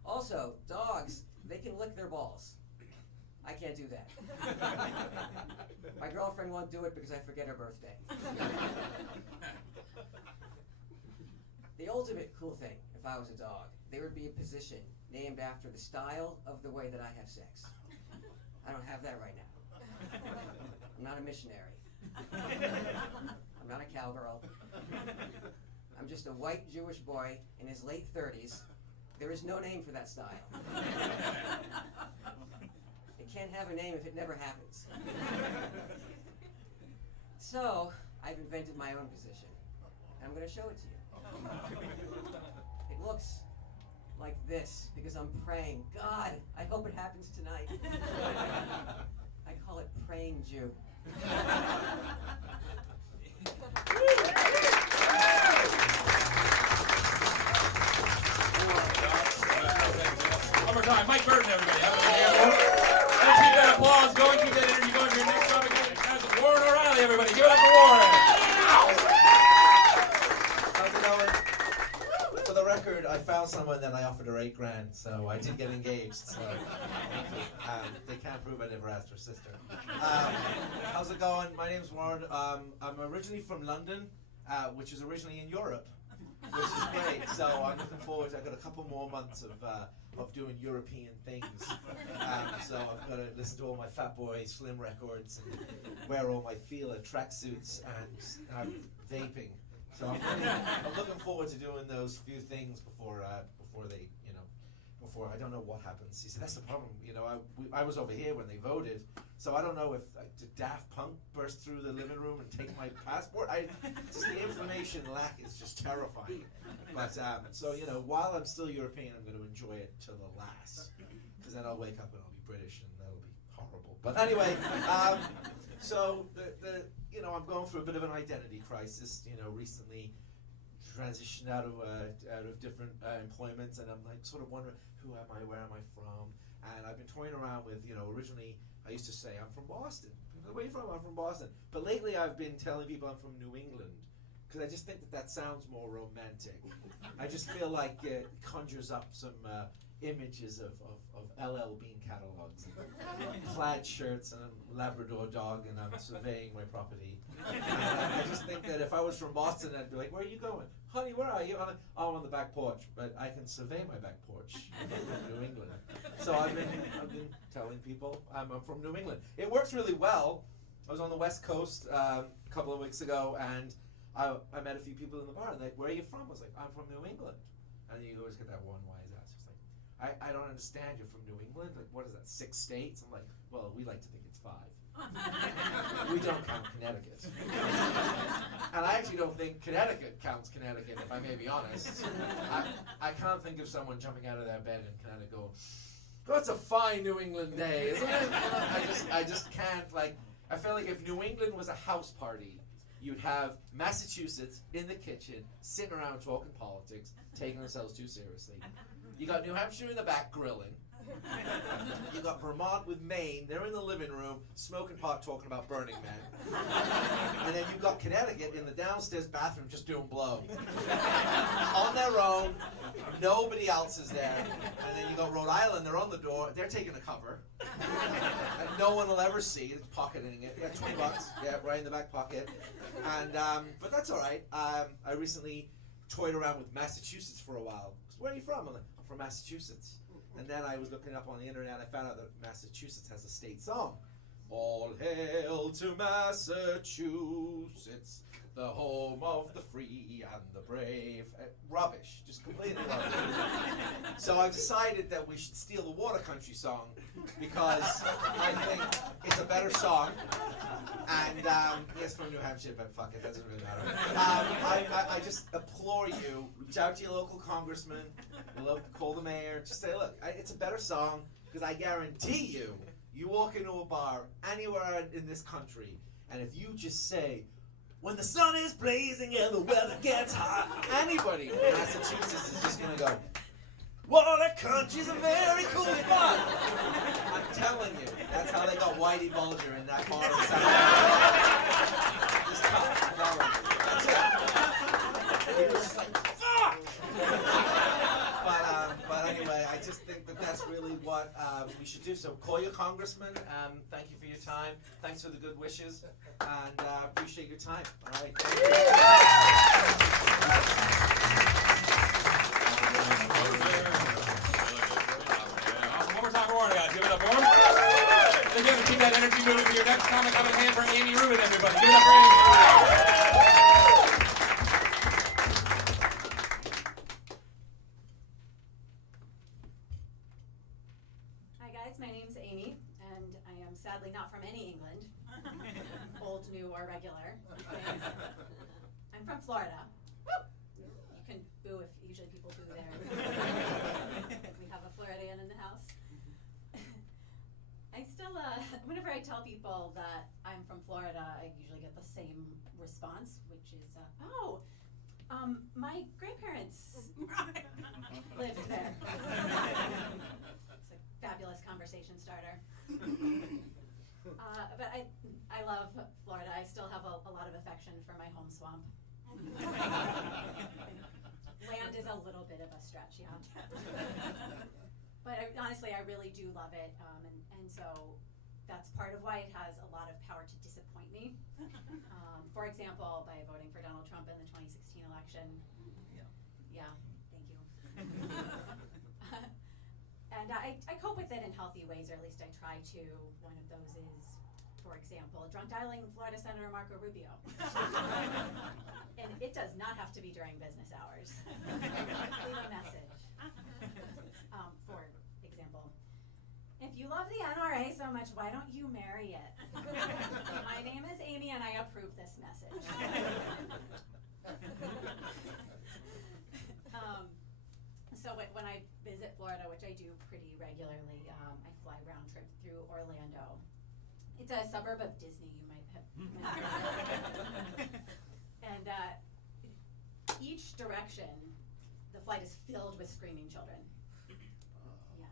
Also, dogs, they can lick their balls. I can't do that. My girlfriend won't do it because I forget her birthday. The ultimate cool thing, if I was a dog, there would be a position named after the style of the way that I have sex. I don't have that right now. I'm not a missionary. I'm not a cowgirl. I'm just a white Jewish boy in his late 30s. There is no name for that style. It can't have a name if it never happens. So, I've invented my own position. And I'm going to show it to you. It looks like this because I'm praying. God, I hope it happens tonight. I call it praying Jew. One more time, Mike Burton, everybody. Let's keep that applause going, keep that energy going for your next topic. That's Warren O'Reilly, everybody. Give it up for Warren. How's it going? For the record, I found someone that I offered her $8,000, so I did get engaged. So they can't prove I never asked her sister. How's it going? My name's Warren. I'm originally from London, which is originally in Europe, which is great. So I'm looking forward to. I've got a couple more months of doing European things. So I've got to listen to all my Fat Boy Slim records and wear all my Fila tracksuits and vaping. So I'm looking forward to doing those few things before they, before. I don't know what happens. He said, that's the problem. You know, I was over here when they voted, so I don't know if did Daft Punk burst through the living room and take my passport. Just the information lack is just terrifying. But so you know, while I'm still European, I'm going to enjoy it to the last, because then I'll wake up and I'll be British and that'll be horrible. But anyway, so the you know, I'm going through a bit of an identity crisis. You know, recently transitioned out of different employments, and I'm like sort of wondering, who am I, where am I from? And I've been toying around with, you know, originally I used to say I'm from Boston. People are like, where are you from? I'm from Boston. But lately I've been telling people I'm from New England, because I just think that sounds more romantic. I just feel like it conjures up some images of LL Bean catalogs, and plaid shirts, and a Labrador dog, and I'm surveying my property. And I just think that if I was from Boston, I'd be like, where are you going? Honey, where are you? I'm on the back porch, but I can survey my back porch if I'm from New England. So I've been telling people I'm from New England. It works really well. I was on the West Coast a couple of weeks ago, and I met a few people in the bar, and they're like, where are you from? I was like, I'm from New England. And you always get that one wise ass who's like, I don't understand, you're from New England? Like, what is that, 6 states? I'm like, well, we like to think it's 5. We don't count Connecticut. And I actually don't think Connecticut counts Connecticut, if I may be honest. I can't think of someone jumping out of their bed in Connecticut going, oh, it's a fine New England day, isn't it? I just can't, like, I feel like if New England was a house party, you'd have Massachusetts in the kitchen, sitting around talking politics, taking themselves too seriously. You got New Hampshire in the back grilling. You got Vermont with Maine, they're in the living room, smoking pot, talking about Burning Man. And then you got Connecticut in the downstairs bathroom just doing blow. On their own, nobody else is there. And then you got Rhode Island, they're on the door, they're taking a cover. And no one will ever see, it's pocketing it. Yeah, $20, yeah, right in the back pocket. And, but that's all right. I recently toyed around with Massachusetts for a while. So where are you from? I'm like, I'm from Massachusetts. And then I was looking up on the internet, I found out that Massachusetts has a state song. All hail to Massachusetts, the home of the free and the brave. Rubbish, just completely rubbish. So I've decided that we should steal the Water Country song, because I think it's a better song. And it's from New Hampshire, but fuck it, doesn't really matter. I just implore you, reach out to your local congressman, call the mayor, just say, look, it's a better song, because I guarantee you, you walk into a bar anywhere in this country, and if you just say, when the sun is blazing and the weather gets hot, anybody in Massachusetts is just going to go, Water Country's a very cool spot. I'm telling you, that's how they got Whitey Bulger in that bar in South Africa. That's it. He was just like, fuck! But anyway, I just think that that's really what we should do. So call your congressman. Thank you for your time. Thanks for the good wishes. And appreciate your time. All right. Thank One more time for Warren, guys. Give it up for him. Again, keep that energy moving for your next comic. Have a hand for Amy Rubin, everybody. Give it up for Amy. Hi guys, my name's Amy, and I am sadly not from any England, old, new, or regular. I'm from Florida. You can boo if usually people boo there. We have a Floridian in the house. I still, whenever I tell people that I'm from Florida, I usually get the same response, which is, my grandparents lived there. It's a fabulous conversation starter. But I love Florida. I still have a lot of affection for my home swamp. Land is a little bit of a stretch, yeah. But honestly, I really do love it, and so that's part of why it has a lot of power to disappoint me. For example, by voting for Donald Trump in the 2016 election. Yeah, thank you. And I cope with it in healthy ways, or at least I try to. One of those is, for example, drunk dialing Florida Senator Marco Rubio. And it does not have to be during business hours. Leave a message. For If you love the NRA so much, why don't you marry it? My name is Amy and I approve this message. So when I visit Florida, which I do pretty regularly, I fly round trip through Orlando. It's a suburb of Disney, you might have heard. And each direction, the flight is filled with screaming children. Yeah.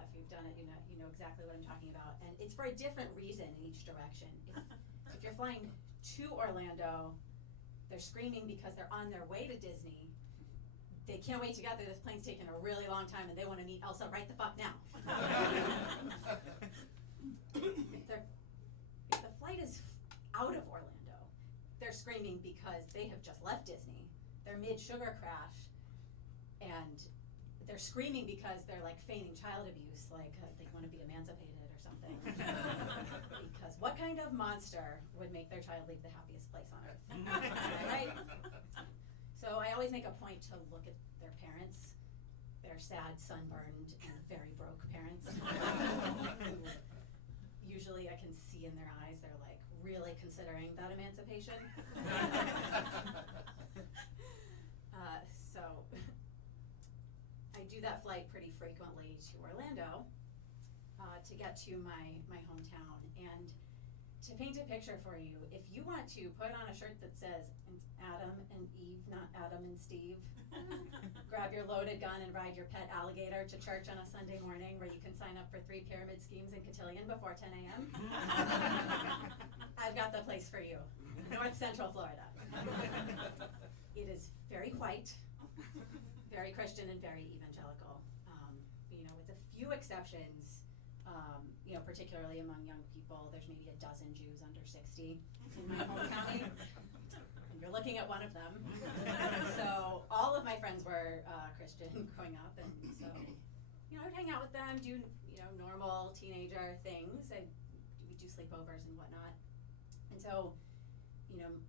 If you've done it, you know exactly what I'm talking about. And it's for a different reason in each direction. If you're flying to Orlando, they're screaming because they're on their way to Disney. They can't wait to get there. This plane's taking a really long time and they want to meet Elsa right the fuck now. If the flight is out of Orlando, they're screaming because they have just left Disney. They're mid-sugar crash and they're screaming because they're like feigning child abuse, like they want to be emancipated or something. Because what kind of monster would make their child leave the happiest place on earth? Right? So I always make a point to look at their parents, their sad, sunburned, and very broke parents. Usually I can see in their eyes they're like really considering that emancipation. So I do that flight pretty frequently to Orlando to get to my hometown. And to paint a picture for you, if you want to put on a shirt that says it's Adam and Eve, not Adam and Steve, grab your loaded gun and ride your pet alligator to church on a Sunday morning where you can sign up for 3 pyramid schemes in Cotillion before 10 a.m. I've got the place for you, North Central Florida. It is very white, very Christian, and very evangelical. With a few exceptions, particularly among young people, there's maybe a dozen Jews under 60 in my home county. And you're looking at one of them. So all of my friends were Christian growing up, and so I would hang out with them, do normal teenager things. We do sleepovers and whatnot. And so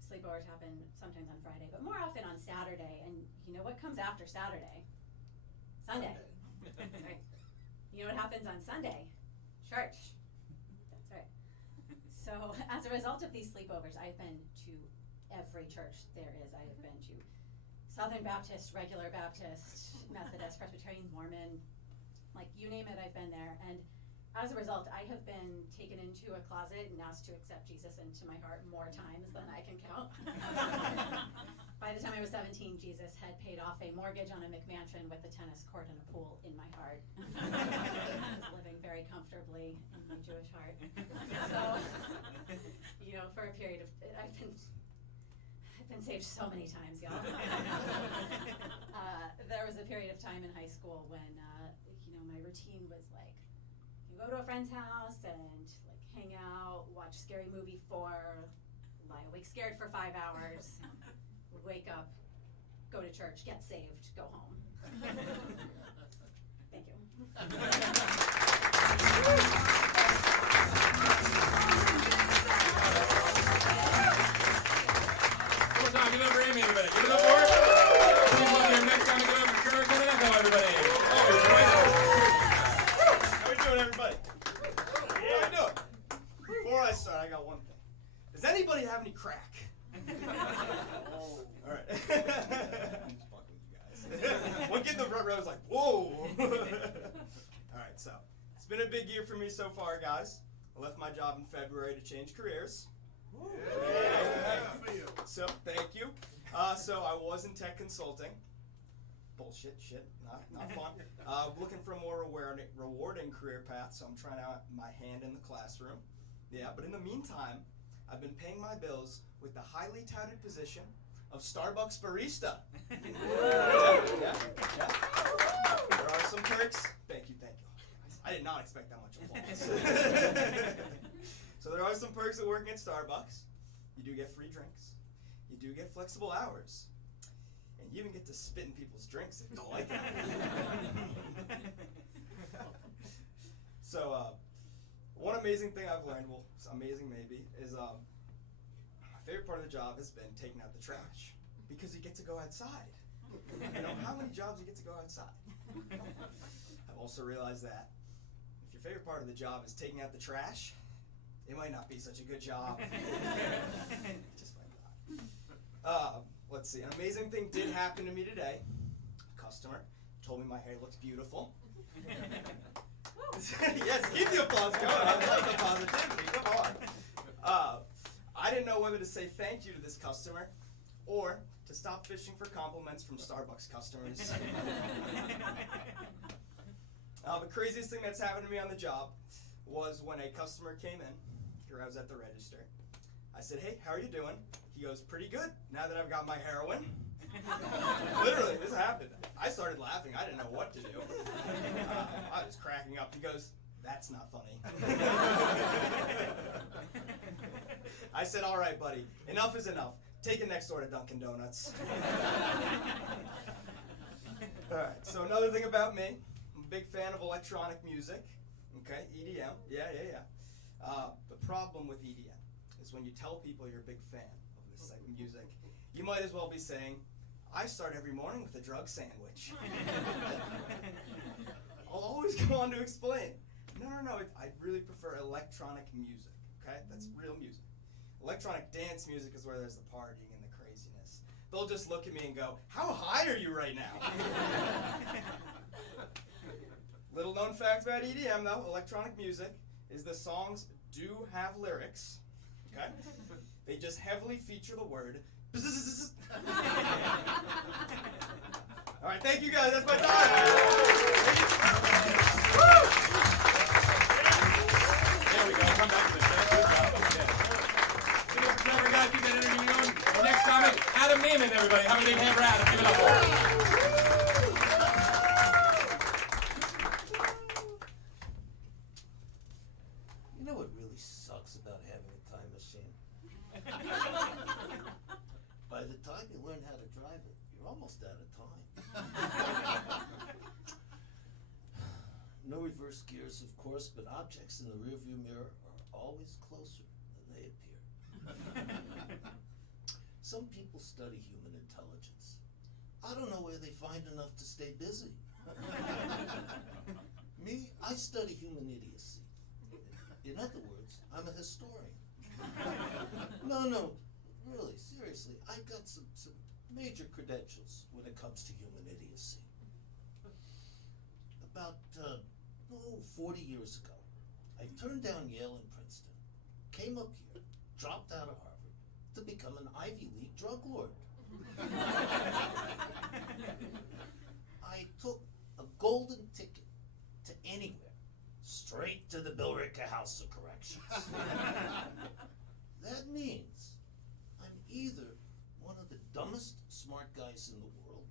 sleepovers happen sometimes on Friday, but more often on Saturday. And what comes after Saturday? Sunday. That's right. You know what happens on Sunday? Church. That's right. So as a result of these sleepovers, I've been to every church there is. I have been to Southern Baptist, Regular Baptist, Methodist, Presbyterian, Mormon, like you name it, I've been there. And as a result, I have been taken into a closet and asked to accept Jesus into my heart more times than I can count. By the time I was 17, Jesus had paid off a mortgage on a McMansion with a tennis court and a pool in my heart. I was living very comfortably in my Jewish heart. So, for a period of, I've been saved so many times, y'all. There was a period of time in high school when, my routine was like, you go to a friend's house and like hang out, watch Scary Movie 4, lie awake scared for 5 hours, wake up, go to church, get saved, go home. Thank you. One more time, give it up for Amy, everybody. Give it up for her. Please welcome your next time to give it up for Kurt and Echo, everybody. How we doing, everybody? How we doing? Before I start, I got one thing. Does anybody have any crack? All right. I'm just fucking with you guys. One kid in the front row was like, whoa. All right, so it's been a big year for me so far, guys. I left my job in February to change careers. Yeah. So, thank you. So I was in tech consulting. Bullshit, not fun. Looking for a more rewarding career path, so I'm trying out my hand in the classroom. Yeah, but in the meantime, I've been paying my bills with the highly touted position of Starbucks barista. Yeah. There are some perks. Thank you. I did not expect that much applause. So there are some perks of working at Starbucks. You do get free drinks. You do get flexible hours. And you even get to spit in people's drinks if you don't like it. So, one amazing thing I've learned, well, it's amazing maybe, is my favorite part of the job has been taking out the trash. Because you get to go outside. How many jobs you get to go outside? I've also realized that if you're favorite part of the job is taking out the trash, it might not be such a good job. Just my thought. Let's see. An amazing thing did happen to me today. A customer told me my hair looks beautiful. Yes, keep the applause going. I like the positivity. Come on. I didn't know whether to say thank you to this customer or to stop fishing for compliments from Starbucks customers. The craziest thing that's happened to me on the job was when a customer came in. Here I was at the register. I said, "Hey, how are you doing?" He goes, "Pretty good, now that I've got my heroin." Literally, this happened. I started laughing. I didn't know what to do. I was cracking up. He goes, "That's not funny." I said, "All right, buddy, enough is enough. Take it next door to Dunkin' Donuts." All right, so another thing about me, I'm a big fan of electronic music. Okay, EDM, yeah. The problem with EDM is when you tell people you're a big fan of this type of music, you might as well be saying, "I start every morning with a drug sandwich." I'll always go on to explain. No, I really prefer electronic music, okay? That's real music. Electronic dance music is where there's the partying and the craziness. They'll just look at me and go, "How high are you right now?" Little known fact about EDM though, electronic music, is the songs do have lyrics, okay? They just heavily feature the word bzzz. All right, thank you guys, that's my time. There we go. Come back to the show. Good job. Okay. Give it up for Trevor, guys. Keep that energy going. Next comic, Adam Naiman, everybody. Have a big hand for Adam. Give it up for him. You know what really sucks about having a time machine? By the time you learn how to drive it, you're almost out of time. No reverse gears, of course, but objects in the rearview mirror are always closer than they appear. Some people study human intelligence. I don't know where they find enough to stay busy. Me, I study human idiocy. In other words, I'm a historian. No, really, seriously, I've got some major credentials when it comes to human idiocy. About 40 years ago, I turned down Yale and Princeton, came up here, dropped out of Harvard to become an Ivy League drug lord. I took a golden ticket to anywhere, straight to the Billerica House of Corrections. That means I'm either one of the dumbest smart guys in the world,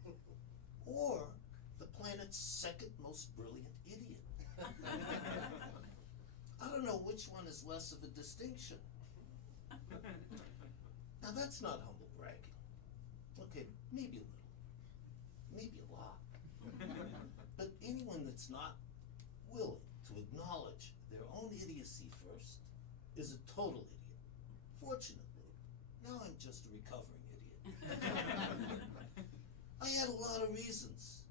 or the planet's second most brilliant idiot. I don't know which one is less of a distinction. Now that's not humble bragging. Okay, maybe a little, maybe a lot. But anyone that's not willing to acknowledge their own idiocy first is a total idiot. Fortunately, now I'm just a recovering idiot. I had a lot of reasons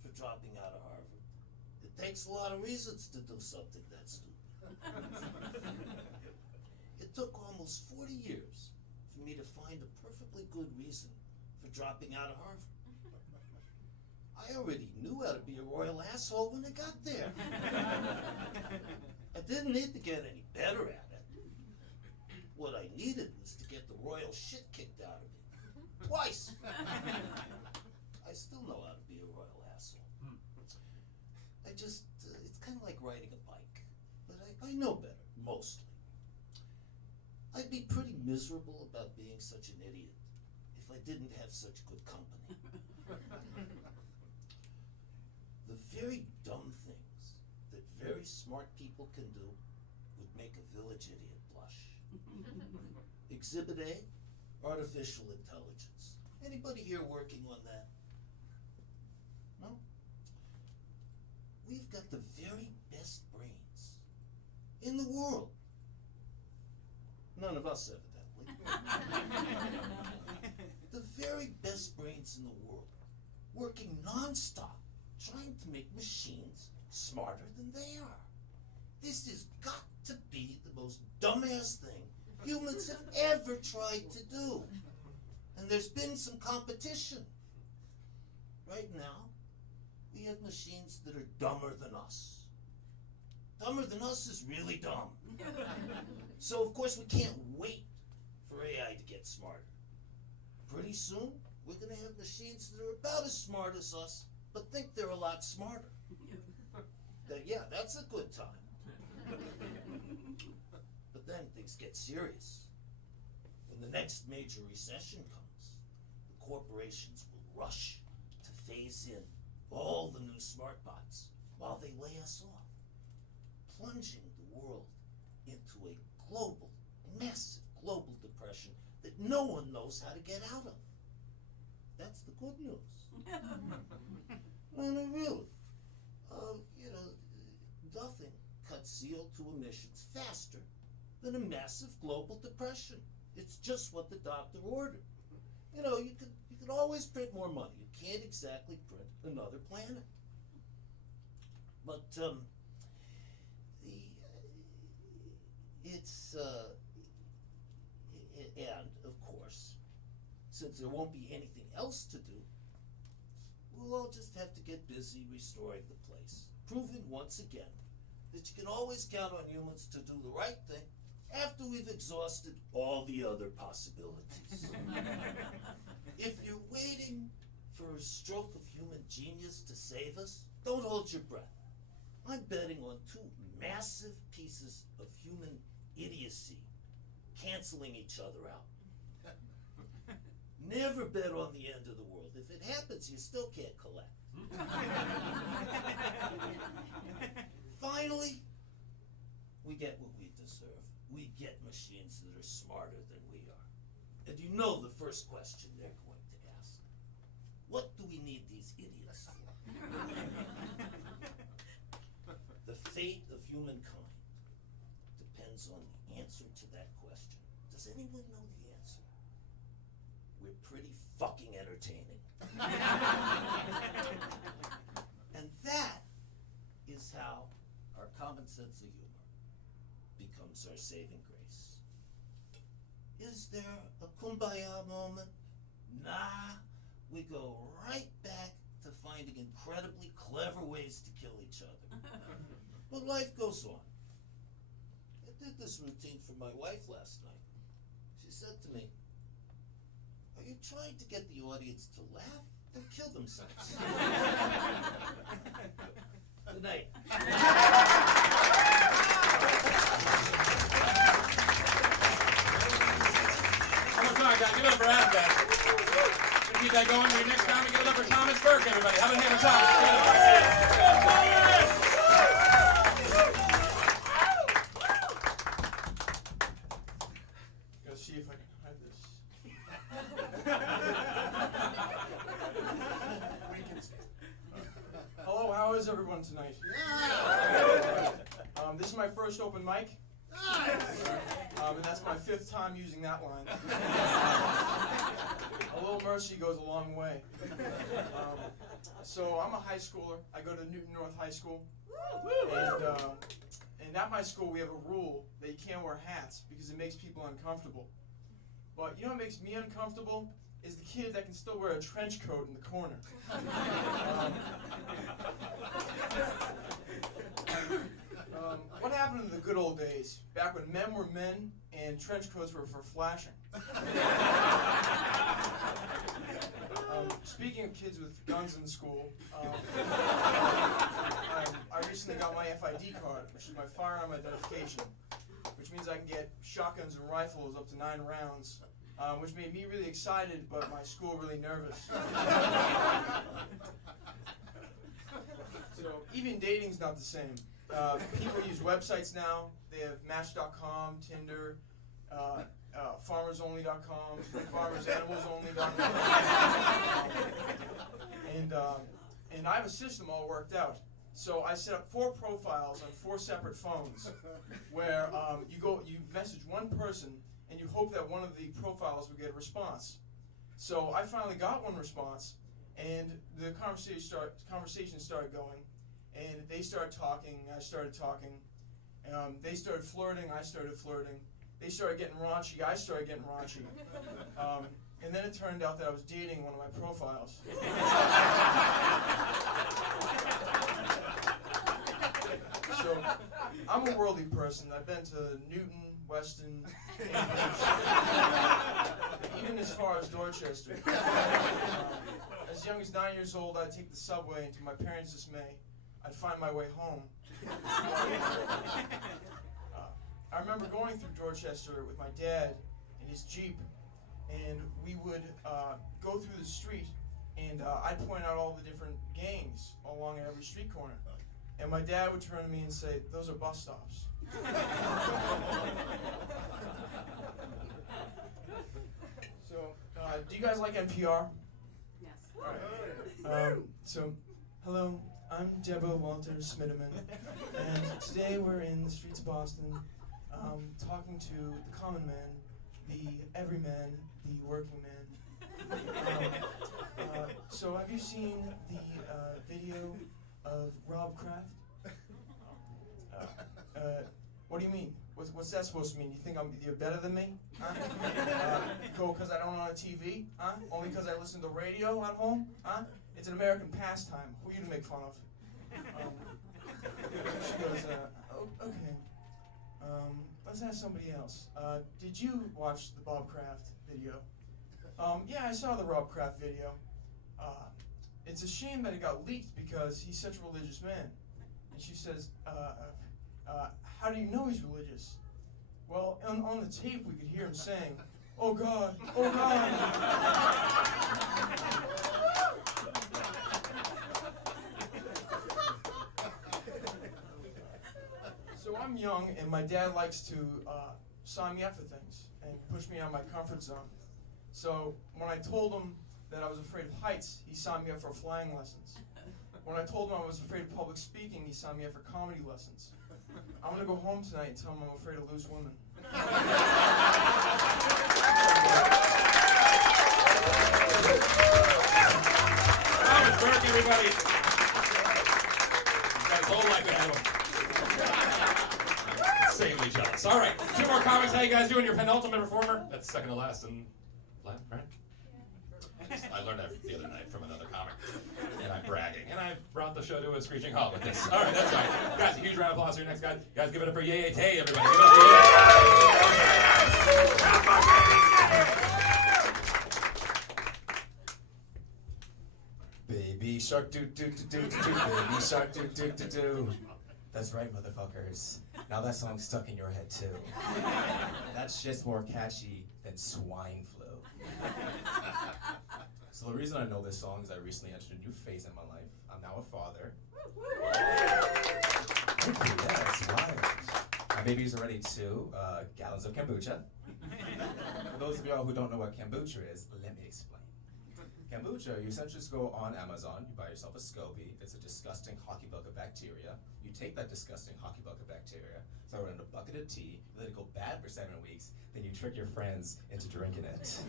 for dropping out of Harvard. It takes a lot of reasons to do something that stupid. It took almost 40 years for me to find a perfectly good reason for dropping out of Harvard. I already knew how to be a royal asshole when I got there. I didn't need to get any better at it. What I needed was to get the royal shit kicked out of me. Twice! I still know how to be a royal asshole. I just, it's kind of like riding a bike. But I know better, mostly. I'd be pretty miserable about being such an idiot if I didn't have such good company. The very dumb things that very smart people can do would make a village idiot blush. Exhibit A, artificial intelligence. Anybody here working on that? No? We've got the very best brains in the world. None of us, evidently. The very best brains in the world, working non-stop, trying to make machines smarter than they are. This has got to be the most dumbass thing humans have ever tried to do. And there's been some competition. Right now, we have machines that are dumber than us. Dumber than us is really dumb. So of course we can't wait for AI to get smarter. Pretty soon, we're gonna have machines that are about as smart as us, but think they're a lot smarter. Yeah, that's a good time. But then things get serious. When the next major recession comes, the corporations will rush to phase in all the new smart bots while they lay us off, plunging the world into a global, massive global depression that no one knows how to get out of. That's the good news. No, really. Nothing cuts CO2 emissions faster than a massive global depression. It's just what the doctor ordered. You can always print more money. You can't exactly print another planet. But and of course, since there won't be anything else to do, we'll all just have to get busy restoring the place, proving once again that you can always count on humans to do the right thing after we've exhausted all the other possibilities. If you're waiting for a stroke of human genius to save us, don't hold your breath. I'm betting on two massive pieces of human idiocy canceling each other out. Never bet on the end of the world. If it happens, you still can't collect. Finally, we get what we deserve. We get machines that are smarter than we are. And you know the first question they're going to ask. What do we need these idiots for? The fate of humankind depends on the answer to that question. Does anyone know the answer? We're pretty fucking entertaining. And that is how our common sense of humor becomes our saving grace. Is there a kumbaya moment? Nah, we go right back to finding incredibly clever ways to kill each other. But life goes on. I did this routine for my wife last night. She said to me, "Are you trying to get the audience to laugh or kill themselves?" Good night. One more time, guys. Give it up for Adam, guys. We'll keep that going for your next time. Give it up for Thomas Burke, everybody. Have a hand on Thomas. Gotta see if I can hide this. Hello, how is everyone tonight? This is my first open mic. And that's my 5th time using that line. A little mercy goes a long way. So I'm a high schooler. I go to Newton North High School. And at my school we have a rule that you can't wear hats because it makes people uncomfortable. But you know what makes me uncomfortable? Is the kid that can still wear a trench coat in the corner. What happened in the good old days, back when men were men and trench coats were for flashing? Speaking of kids with guns in school, I recently got my FID card, which is my firearm identification, which means I can get shotguns and rifles up to 9 rounds, which made me really excited, but my school really nervous. So even dating's not the same. People use websites now. They have Match.com, Tinder, FarmersOnly.com, FarmersAnimalsOnly.com, and I have a system all worked out. So I set up 4 profiles on 4 separate phones, where you message one person and you hope that one of the profiles will get a response. So I finally got one response, and the conversation started going. And they started talking, I started talking, They started flirting, I started flirting. They started getting raunchy, I started getting raunchy. And then it turned out that I was dating one of my profiles. So, I'm a worldly person. I've been to Newton, Weston, Cambridge, even as far as Dorchester. As young as 9 years old, I'd take the subway, and to my parents' dismay, I'd find my way home. I remember going through Dorchester with my dad in his Jeep, and we would go through the street, and I'd point out all the different gangs along every street corner. And my dad would turn to me and say, "Those are bus stops." So, do you guys like NPR? Yes. All right. So, hello, I'm Deborah Walter Smitterman, and today we're in the streets of Boston, talking to the common man, the everyman, the working man. So, have you seen the video of Rob Kraft? What do you mean? What's that supposed to mean? You think you're better than me? Huh? Cool, because I don't own a TV? Huh? Only because I listen to radio at home? Huh? It's an American pastime. Who are you to make fun of? She goes, okay. Let's ask somebody else. Did you watch the Bob Kraft video? Yeah, I saw the Rob Kraft video. It's a shame that it got leaked because he's such a religious man. And she says, how do you know he's religious? Well, on the tape we could hear him saying, "Oh God, oh God." So I'm young, and my dad likes to sign me up for things and push me out of my comfort zone. So when I told him that I was afraid of heights, he signed me up for flying lessons. When I told him I was afraid of public speaking, he signed me up for comedy lessons. I'm gonna go home tonight and tell him I'm afraid of loose women. Thomas Burke, everybody. Got his whole life ahead of him. Insanely jealous. All right, 2 more comics. How you guys doing? Your penultimate performer. That's second to last and last, right? I learned that the other night from another comic, and I'm bragging. And I brought the show to a screeching halt with this. All right, that's right. Guys, a huge round of applause for your next guy. Guys, give it up for Yay Tay, everybody. Give it up for Yay. Baby shark doo doo doo doo doo, baby shark doo doo doo doo. That's right, motherfuckers. Now that song's stuck in your head too. That shit's more catchy than swine flu. So the reason I know this song is I recently entered a new phase in my life. I'm now a father. Thank you, yeah, that's wild. My baby's already 2 gallons of kombucha. For those of y'all who don't know what kombucha is, let me explain. Kombucha, you essentially just go on Amazon, you buy yourself a SCOBY. It's a disgusting hockey bug of bacteria. You take that disgusting hockey bug of bacteria, throw it in a bucket of tea, let it go bad for 7 weeks, then you trick your friends into drinking it.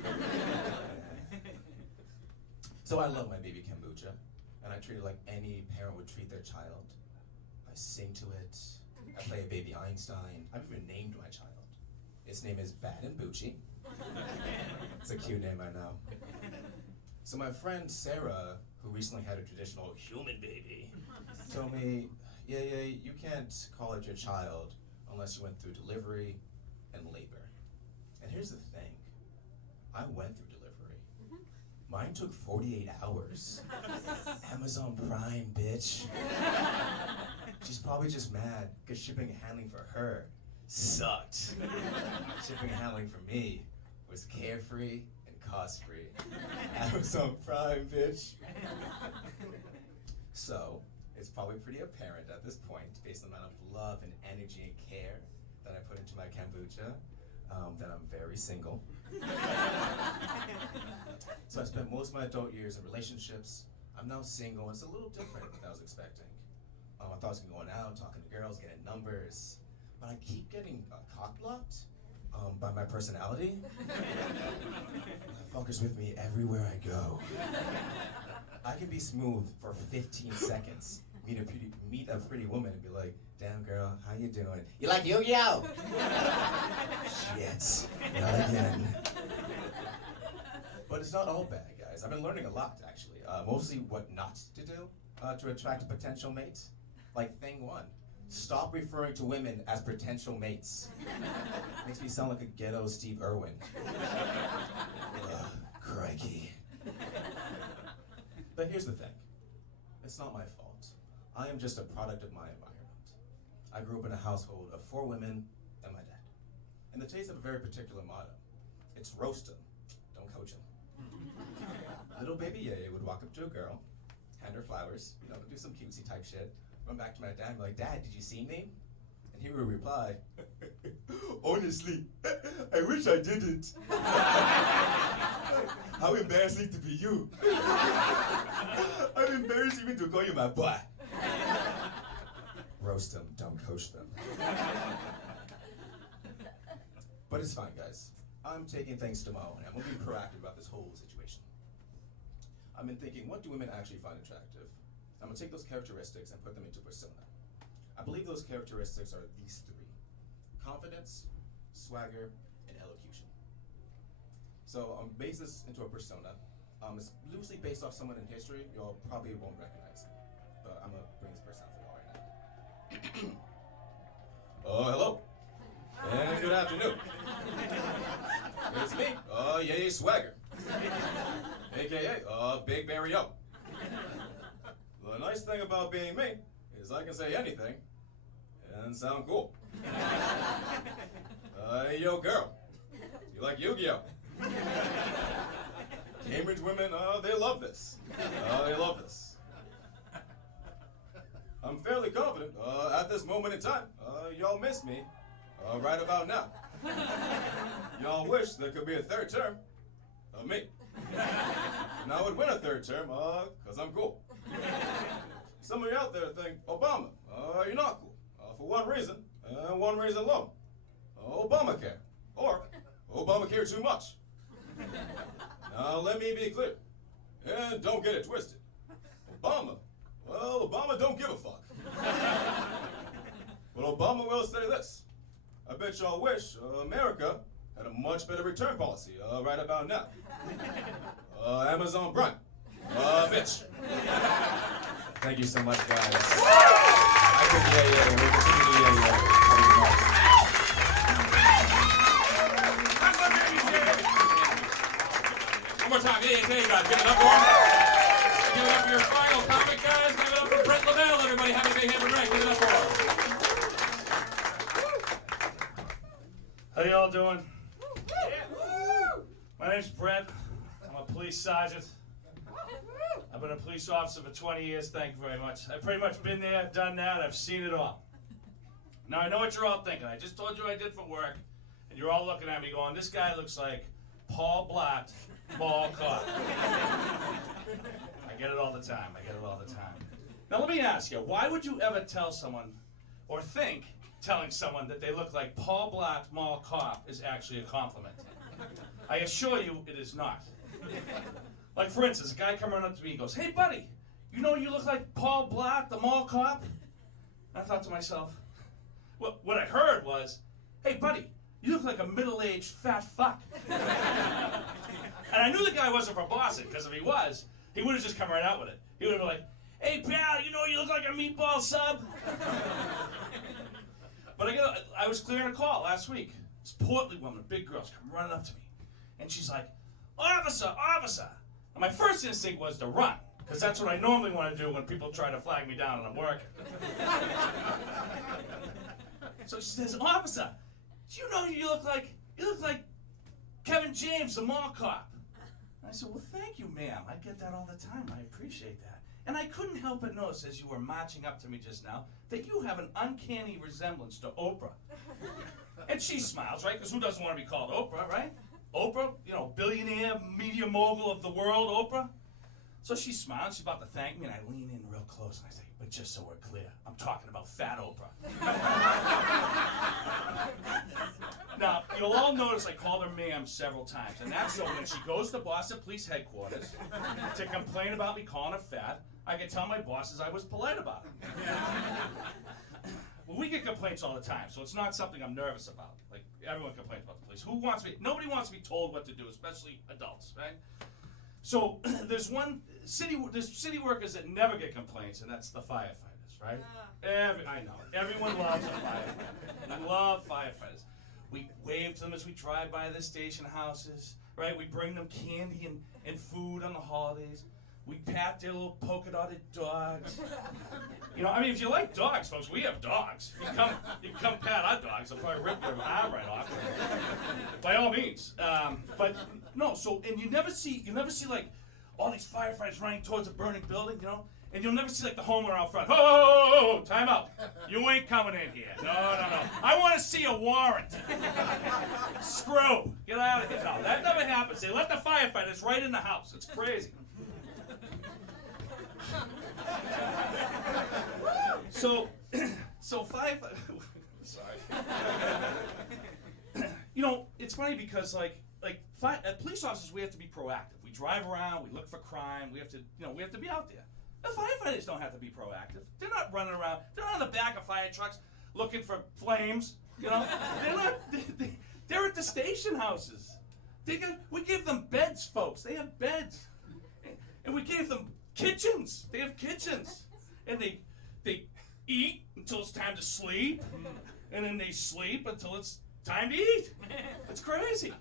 So I love my baby kombucha, and I treat it like any parent would treat their child. I sing to it, I play a baby Einstein. I've even named my child. Its name is Bad and Bucci. It's a cute name, I know. So my friend Sarah, who recently had a traditional human baby, told me, yeah, you can't call it your child unless you went through delivery and labor. And here's the thing, I went through delivery. Mine took 48 hours. Amazon Prime, bitch. She's probably just mad because shipping and handling for her sucked. Shipping and handling for me was carefree and cost-free. Amazon Prime, bitch. So, it's probably pretty apparent at this point, based on the amount of love and energy and care that I put into my kombucha, that I'm very single. So I spent most of my adult years in relationships. I'm now single. It's a little different than I was expecting. I thought I was going out, talking to girls, getting numbers, but I keep getting cock-blocked by my personality. Fuckers with me everywhere I go. I can be smooth for 15 seconds. meet a pretty woman and be like, damn girl, how you doing? You like Yu-Gi-Oh? Shit, not again. But it's not all bad, guys. I've been learning a lot, actually. Mostly what not to do to attract a potential mate. Like thing one, stop referring to women as potential mates. Makes me sound like a ghetto Steve Irwin. Ugh, crikey. But here's the thing. It's not my fault. I am just a product of my environment. I grew up in a household of 4 women and my dad. And the Tays have a very particular motto. It's roast 'em, don't coach 'em. Little baby Ye would walk up to a girl, hand her flowers, do some cutesy type shit, run back to my dad and be like, Dad, did you see me? And he would reply, honestly, I wish I didn't. How embarrassing to be you. I'm embarrassed even to call you my boy. Roast them, don't coach them. But it's fine, guys. I'm taking things to my own. I'm going to be proactive about this whole situation. I've been thinking, what do women actually find attractive? I'm going to take those characteristics and put them into persona. I believe those characteristics are these 3. Confidence, swagger, and elocution. So I'm basing this into a persona. It's loosely based off someone in history. Y'all probably won't recognize him. But I'm going to bring this person out for y'all right now. Oh, hello. And good afternoon. It's me, Yay Swagger. AKA, Big Barry O. The nice thing about being me is I can say anything and sound cool. Yo girl, you like Yu-Gi-Oh? Cambridge women, they love this. They love this. I'm fairly confident, at this moment in time, y'all miss me, right about now. Y'all wish there could be a 3rd term of me. And I would win a 3rd term, cause I'm cool. Some of you out there think, Obama, you're not cool. For one reason, and one reason alone. Obamacare. Or, Obamacare too much. Now let me be clear. And don't get it twisted. Obama don't give a fuck. But Obama will say this. I bet y'all wish America had a much better return policy right about now. Amazon Prime. Bitch. Thank you so much, guys. I could we'll continue to One more time, yeah, you guys. Give it up for him. Give it up for your final comic, guys. Give it up for Brett Lavelle, everybody. Have a big hand for Brett. Give it up for him. How y'all doing? My name's Brett. I'm a police sergeant. I've been a police officer for 20 years, thank you very much. I've pretty much been there, done that, I've seen it all. Now I know what you're all thinking. I just told you what I did for work, and you're all looking at me going, this guy looks like Paul Blart, Mall Cop. I get it all the time, Now let me ask you, why would you ever tell someone, or think telling someone that they look like Paul Blart, Mall Cop is actually a compliment? I assure you it is not. Like for instance, a guy come running up to me and goes, hey buddy, you know you look like Paul Blart, the mall cop? I thought to myself, well, what I heard was, hey buddy, you look like a middle-aged fat fuck. And I knew the guy wasn't from Boston, because if he was, he would have just come right out with it. He would have been like, hey pal, you know you look like a meatball sub? But I was clearing a call last week. This portly woman, a big girl, come running up to me. And she's like, officer, officer. And my first instinct was to run, because that's what I normally want to do when people try to flag me down and I'm working. So she says, officer, do you know you look like Kevin James, the mall cop? And I said, well, thank you, ma'am. I get that all the time. I appreciate that. And I couldn't help but notice as you were marching up to me just now that you have an uncanny resemblance to Oprah. And she smiles, right? Because who doesn't want to be called Oprah, right? Oprah, you know, billionaire, media mogul of the world, Oprah. So she smiles, she's about to thank me, and I lean in real close and I say, but just so we're clear, I'm talking about fat Oprah. Now, you'll all notice I called her ma'am several times, and that's so when she goes to Boston Police Headquarters to complain about me calling her fat, I could tell my bosses I was polite about it. Well, we get complaints all the time, so it's not something I'm nervous about. Like, everyone complains about the police. Nobody wants to be told what to do, especially adults, right? So there's city workers that never get complaints, and that's the firefighters, right? I know. Everyone loves a firefighter. We love firefighters. We wave to them as we drive by the station houses, right? We bring them candy and food on the holidays. We pat their little polka dotted dogs. You know, I mean, if you like dogs, folks, we have dogs. You can come pat our dogs. They'll probably rip their arm right off. By all means. But no, so, and you never see like all these firefighters running towards a burning building, you know? And you'll never see like the homeowner out front. Oh, time out. You ain't coming in here. No. I want to see a warrant. Screw. Get out of here. No, that never happens. They let the firefighters right in the house. It's crazy. So firefighters. Sorry. You know, it's funny because police officers, we have to be proactive. We drive around, we look for crime, we have to be out there. The firefighters don't have to be proactive. They're not running around. They're not on the back of fire trucks looking for flames. You know, they're at the station houses. We give them beds, folks. They have beds, and we gave them kitchens. They have kitchens, and they eat until it's time to sleep, and then they sleep until it's time to eat. It's crazy,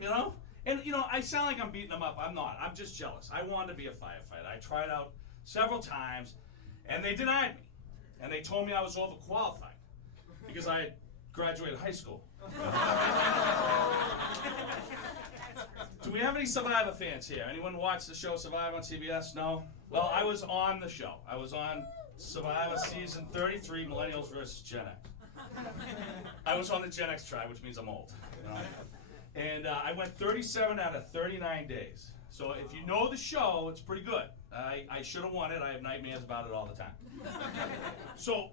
you know. And you know, I sound like I'm beating them up. I'm not. I'm just jealous. I wanted to be a firefighter. I tried out several times, and they denied me. And they told me I was overqualified because I had graduated high school. Do we have any Survivor fans here? Anyone watch the show Survivor on CBS? No? Well, I was on the show. I was on Survivor season 33, Millennials versus Gen X. I was on the Gen X tribe, which means I'm old. You know? And I went 37 out of 39 days. So if you know the show, it's pretty good. I should have won it. I have nightmares about it all the time. So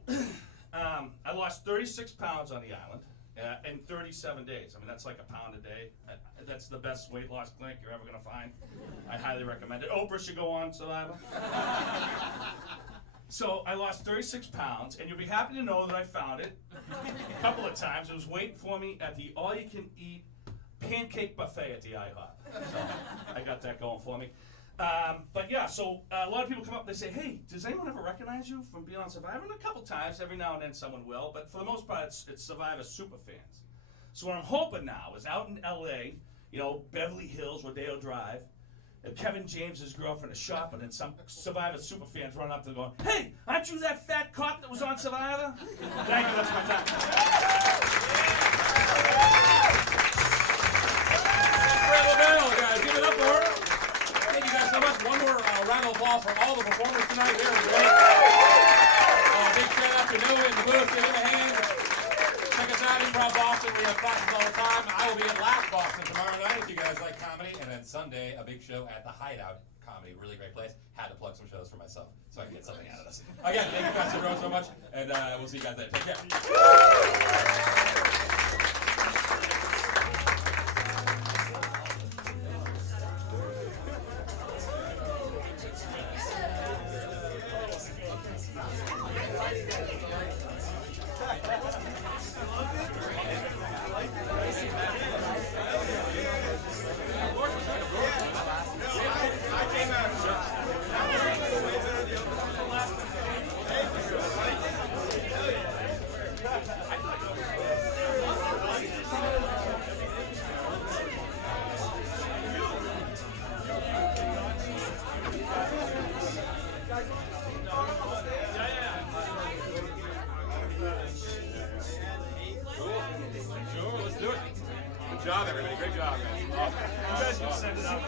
I lost 36 pounds on the island in 37 days. I mean, that's like a pound a day. That's the best weight loss clinic you're ever going to find. I highly recommend it. Oprah should go on Survivor. So I lost 36 pounds, and you'll be happy to know that I found it a couple of times. It was waiting for me at the all-you-can-eat pancake buffet at the IHOP. So I got that going for me. But yeah, so a lot of people come up and they say, hey, does anyone ever recognize you from being on Survivor? And a couple times, every now and then someone will, but for the most part, it's Survivor super fans. So what I'm hoping now is out in LA, you know, Beverly Hills, Rodeo Drive, Kevin James's girlfriend is shopping, and some Survivor super fans run up to going, hey, aren't you that fat cop that was on Survivor? Thank you, that's my time. Guys, give it up for her. Thank you guys so much. One more round of applause for all the performers tonight. They were great. Big shout out to Noah in the booth. Give him a hand. Check us out, Improv Boston. We have classes all the time. I will be at Laugh Boston tomorrow night if you guys like comedy. And then Sunday, a big show at the Hideout Comedy. Really great place. Had to plug some shows for myself so I can get something out of this. Again, thank you guys so much. And we'll see you guys then. Take care. Good job, everybody. Great job, guys. You guys can send it out.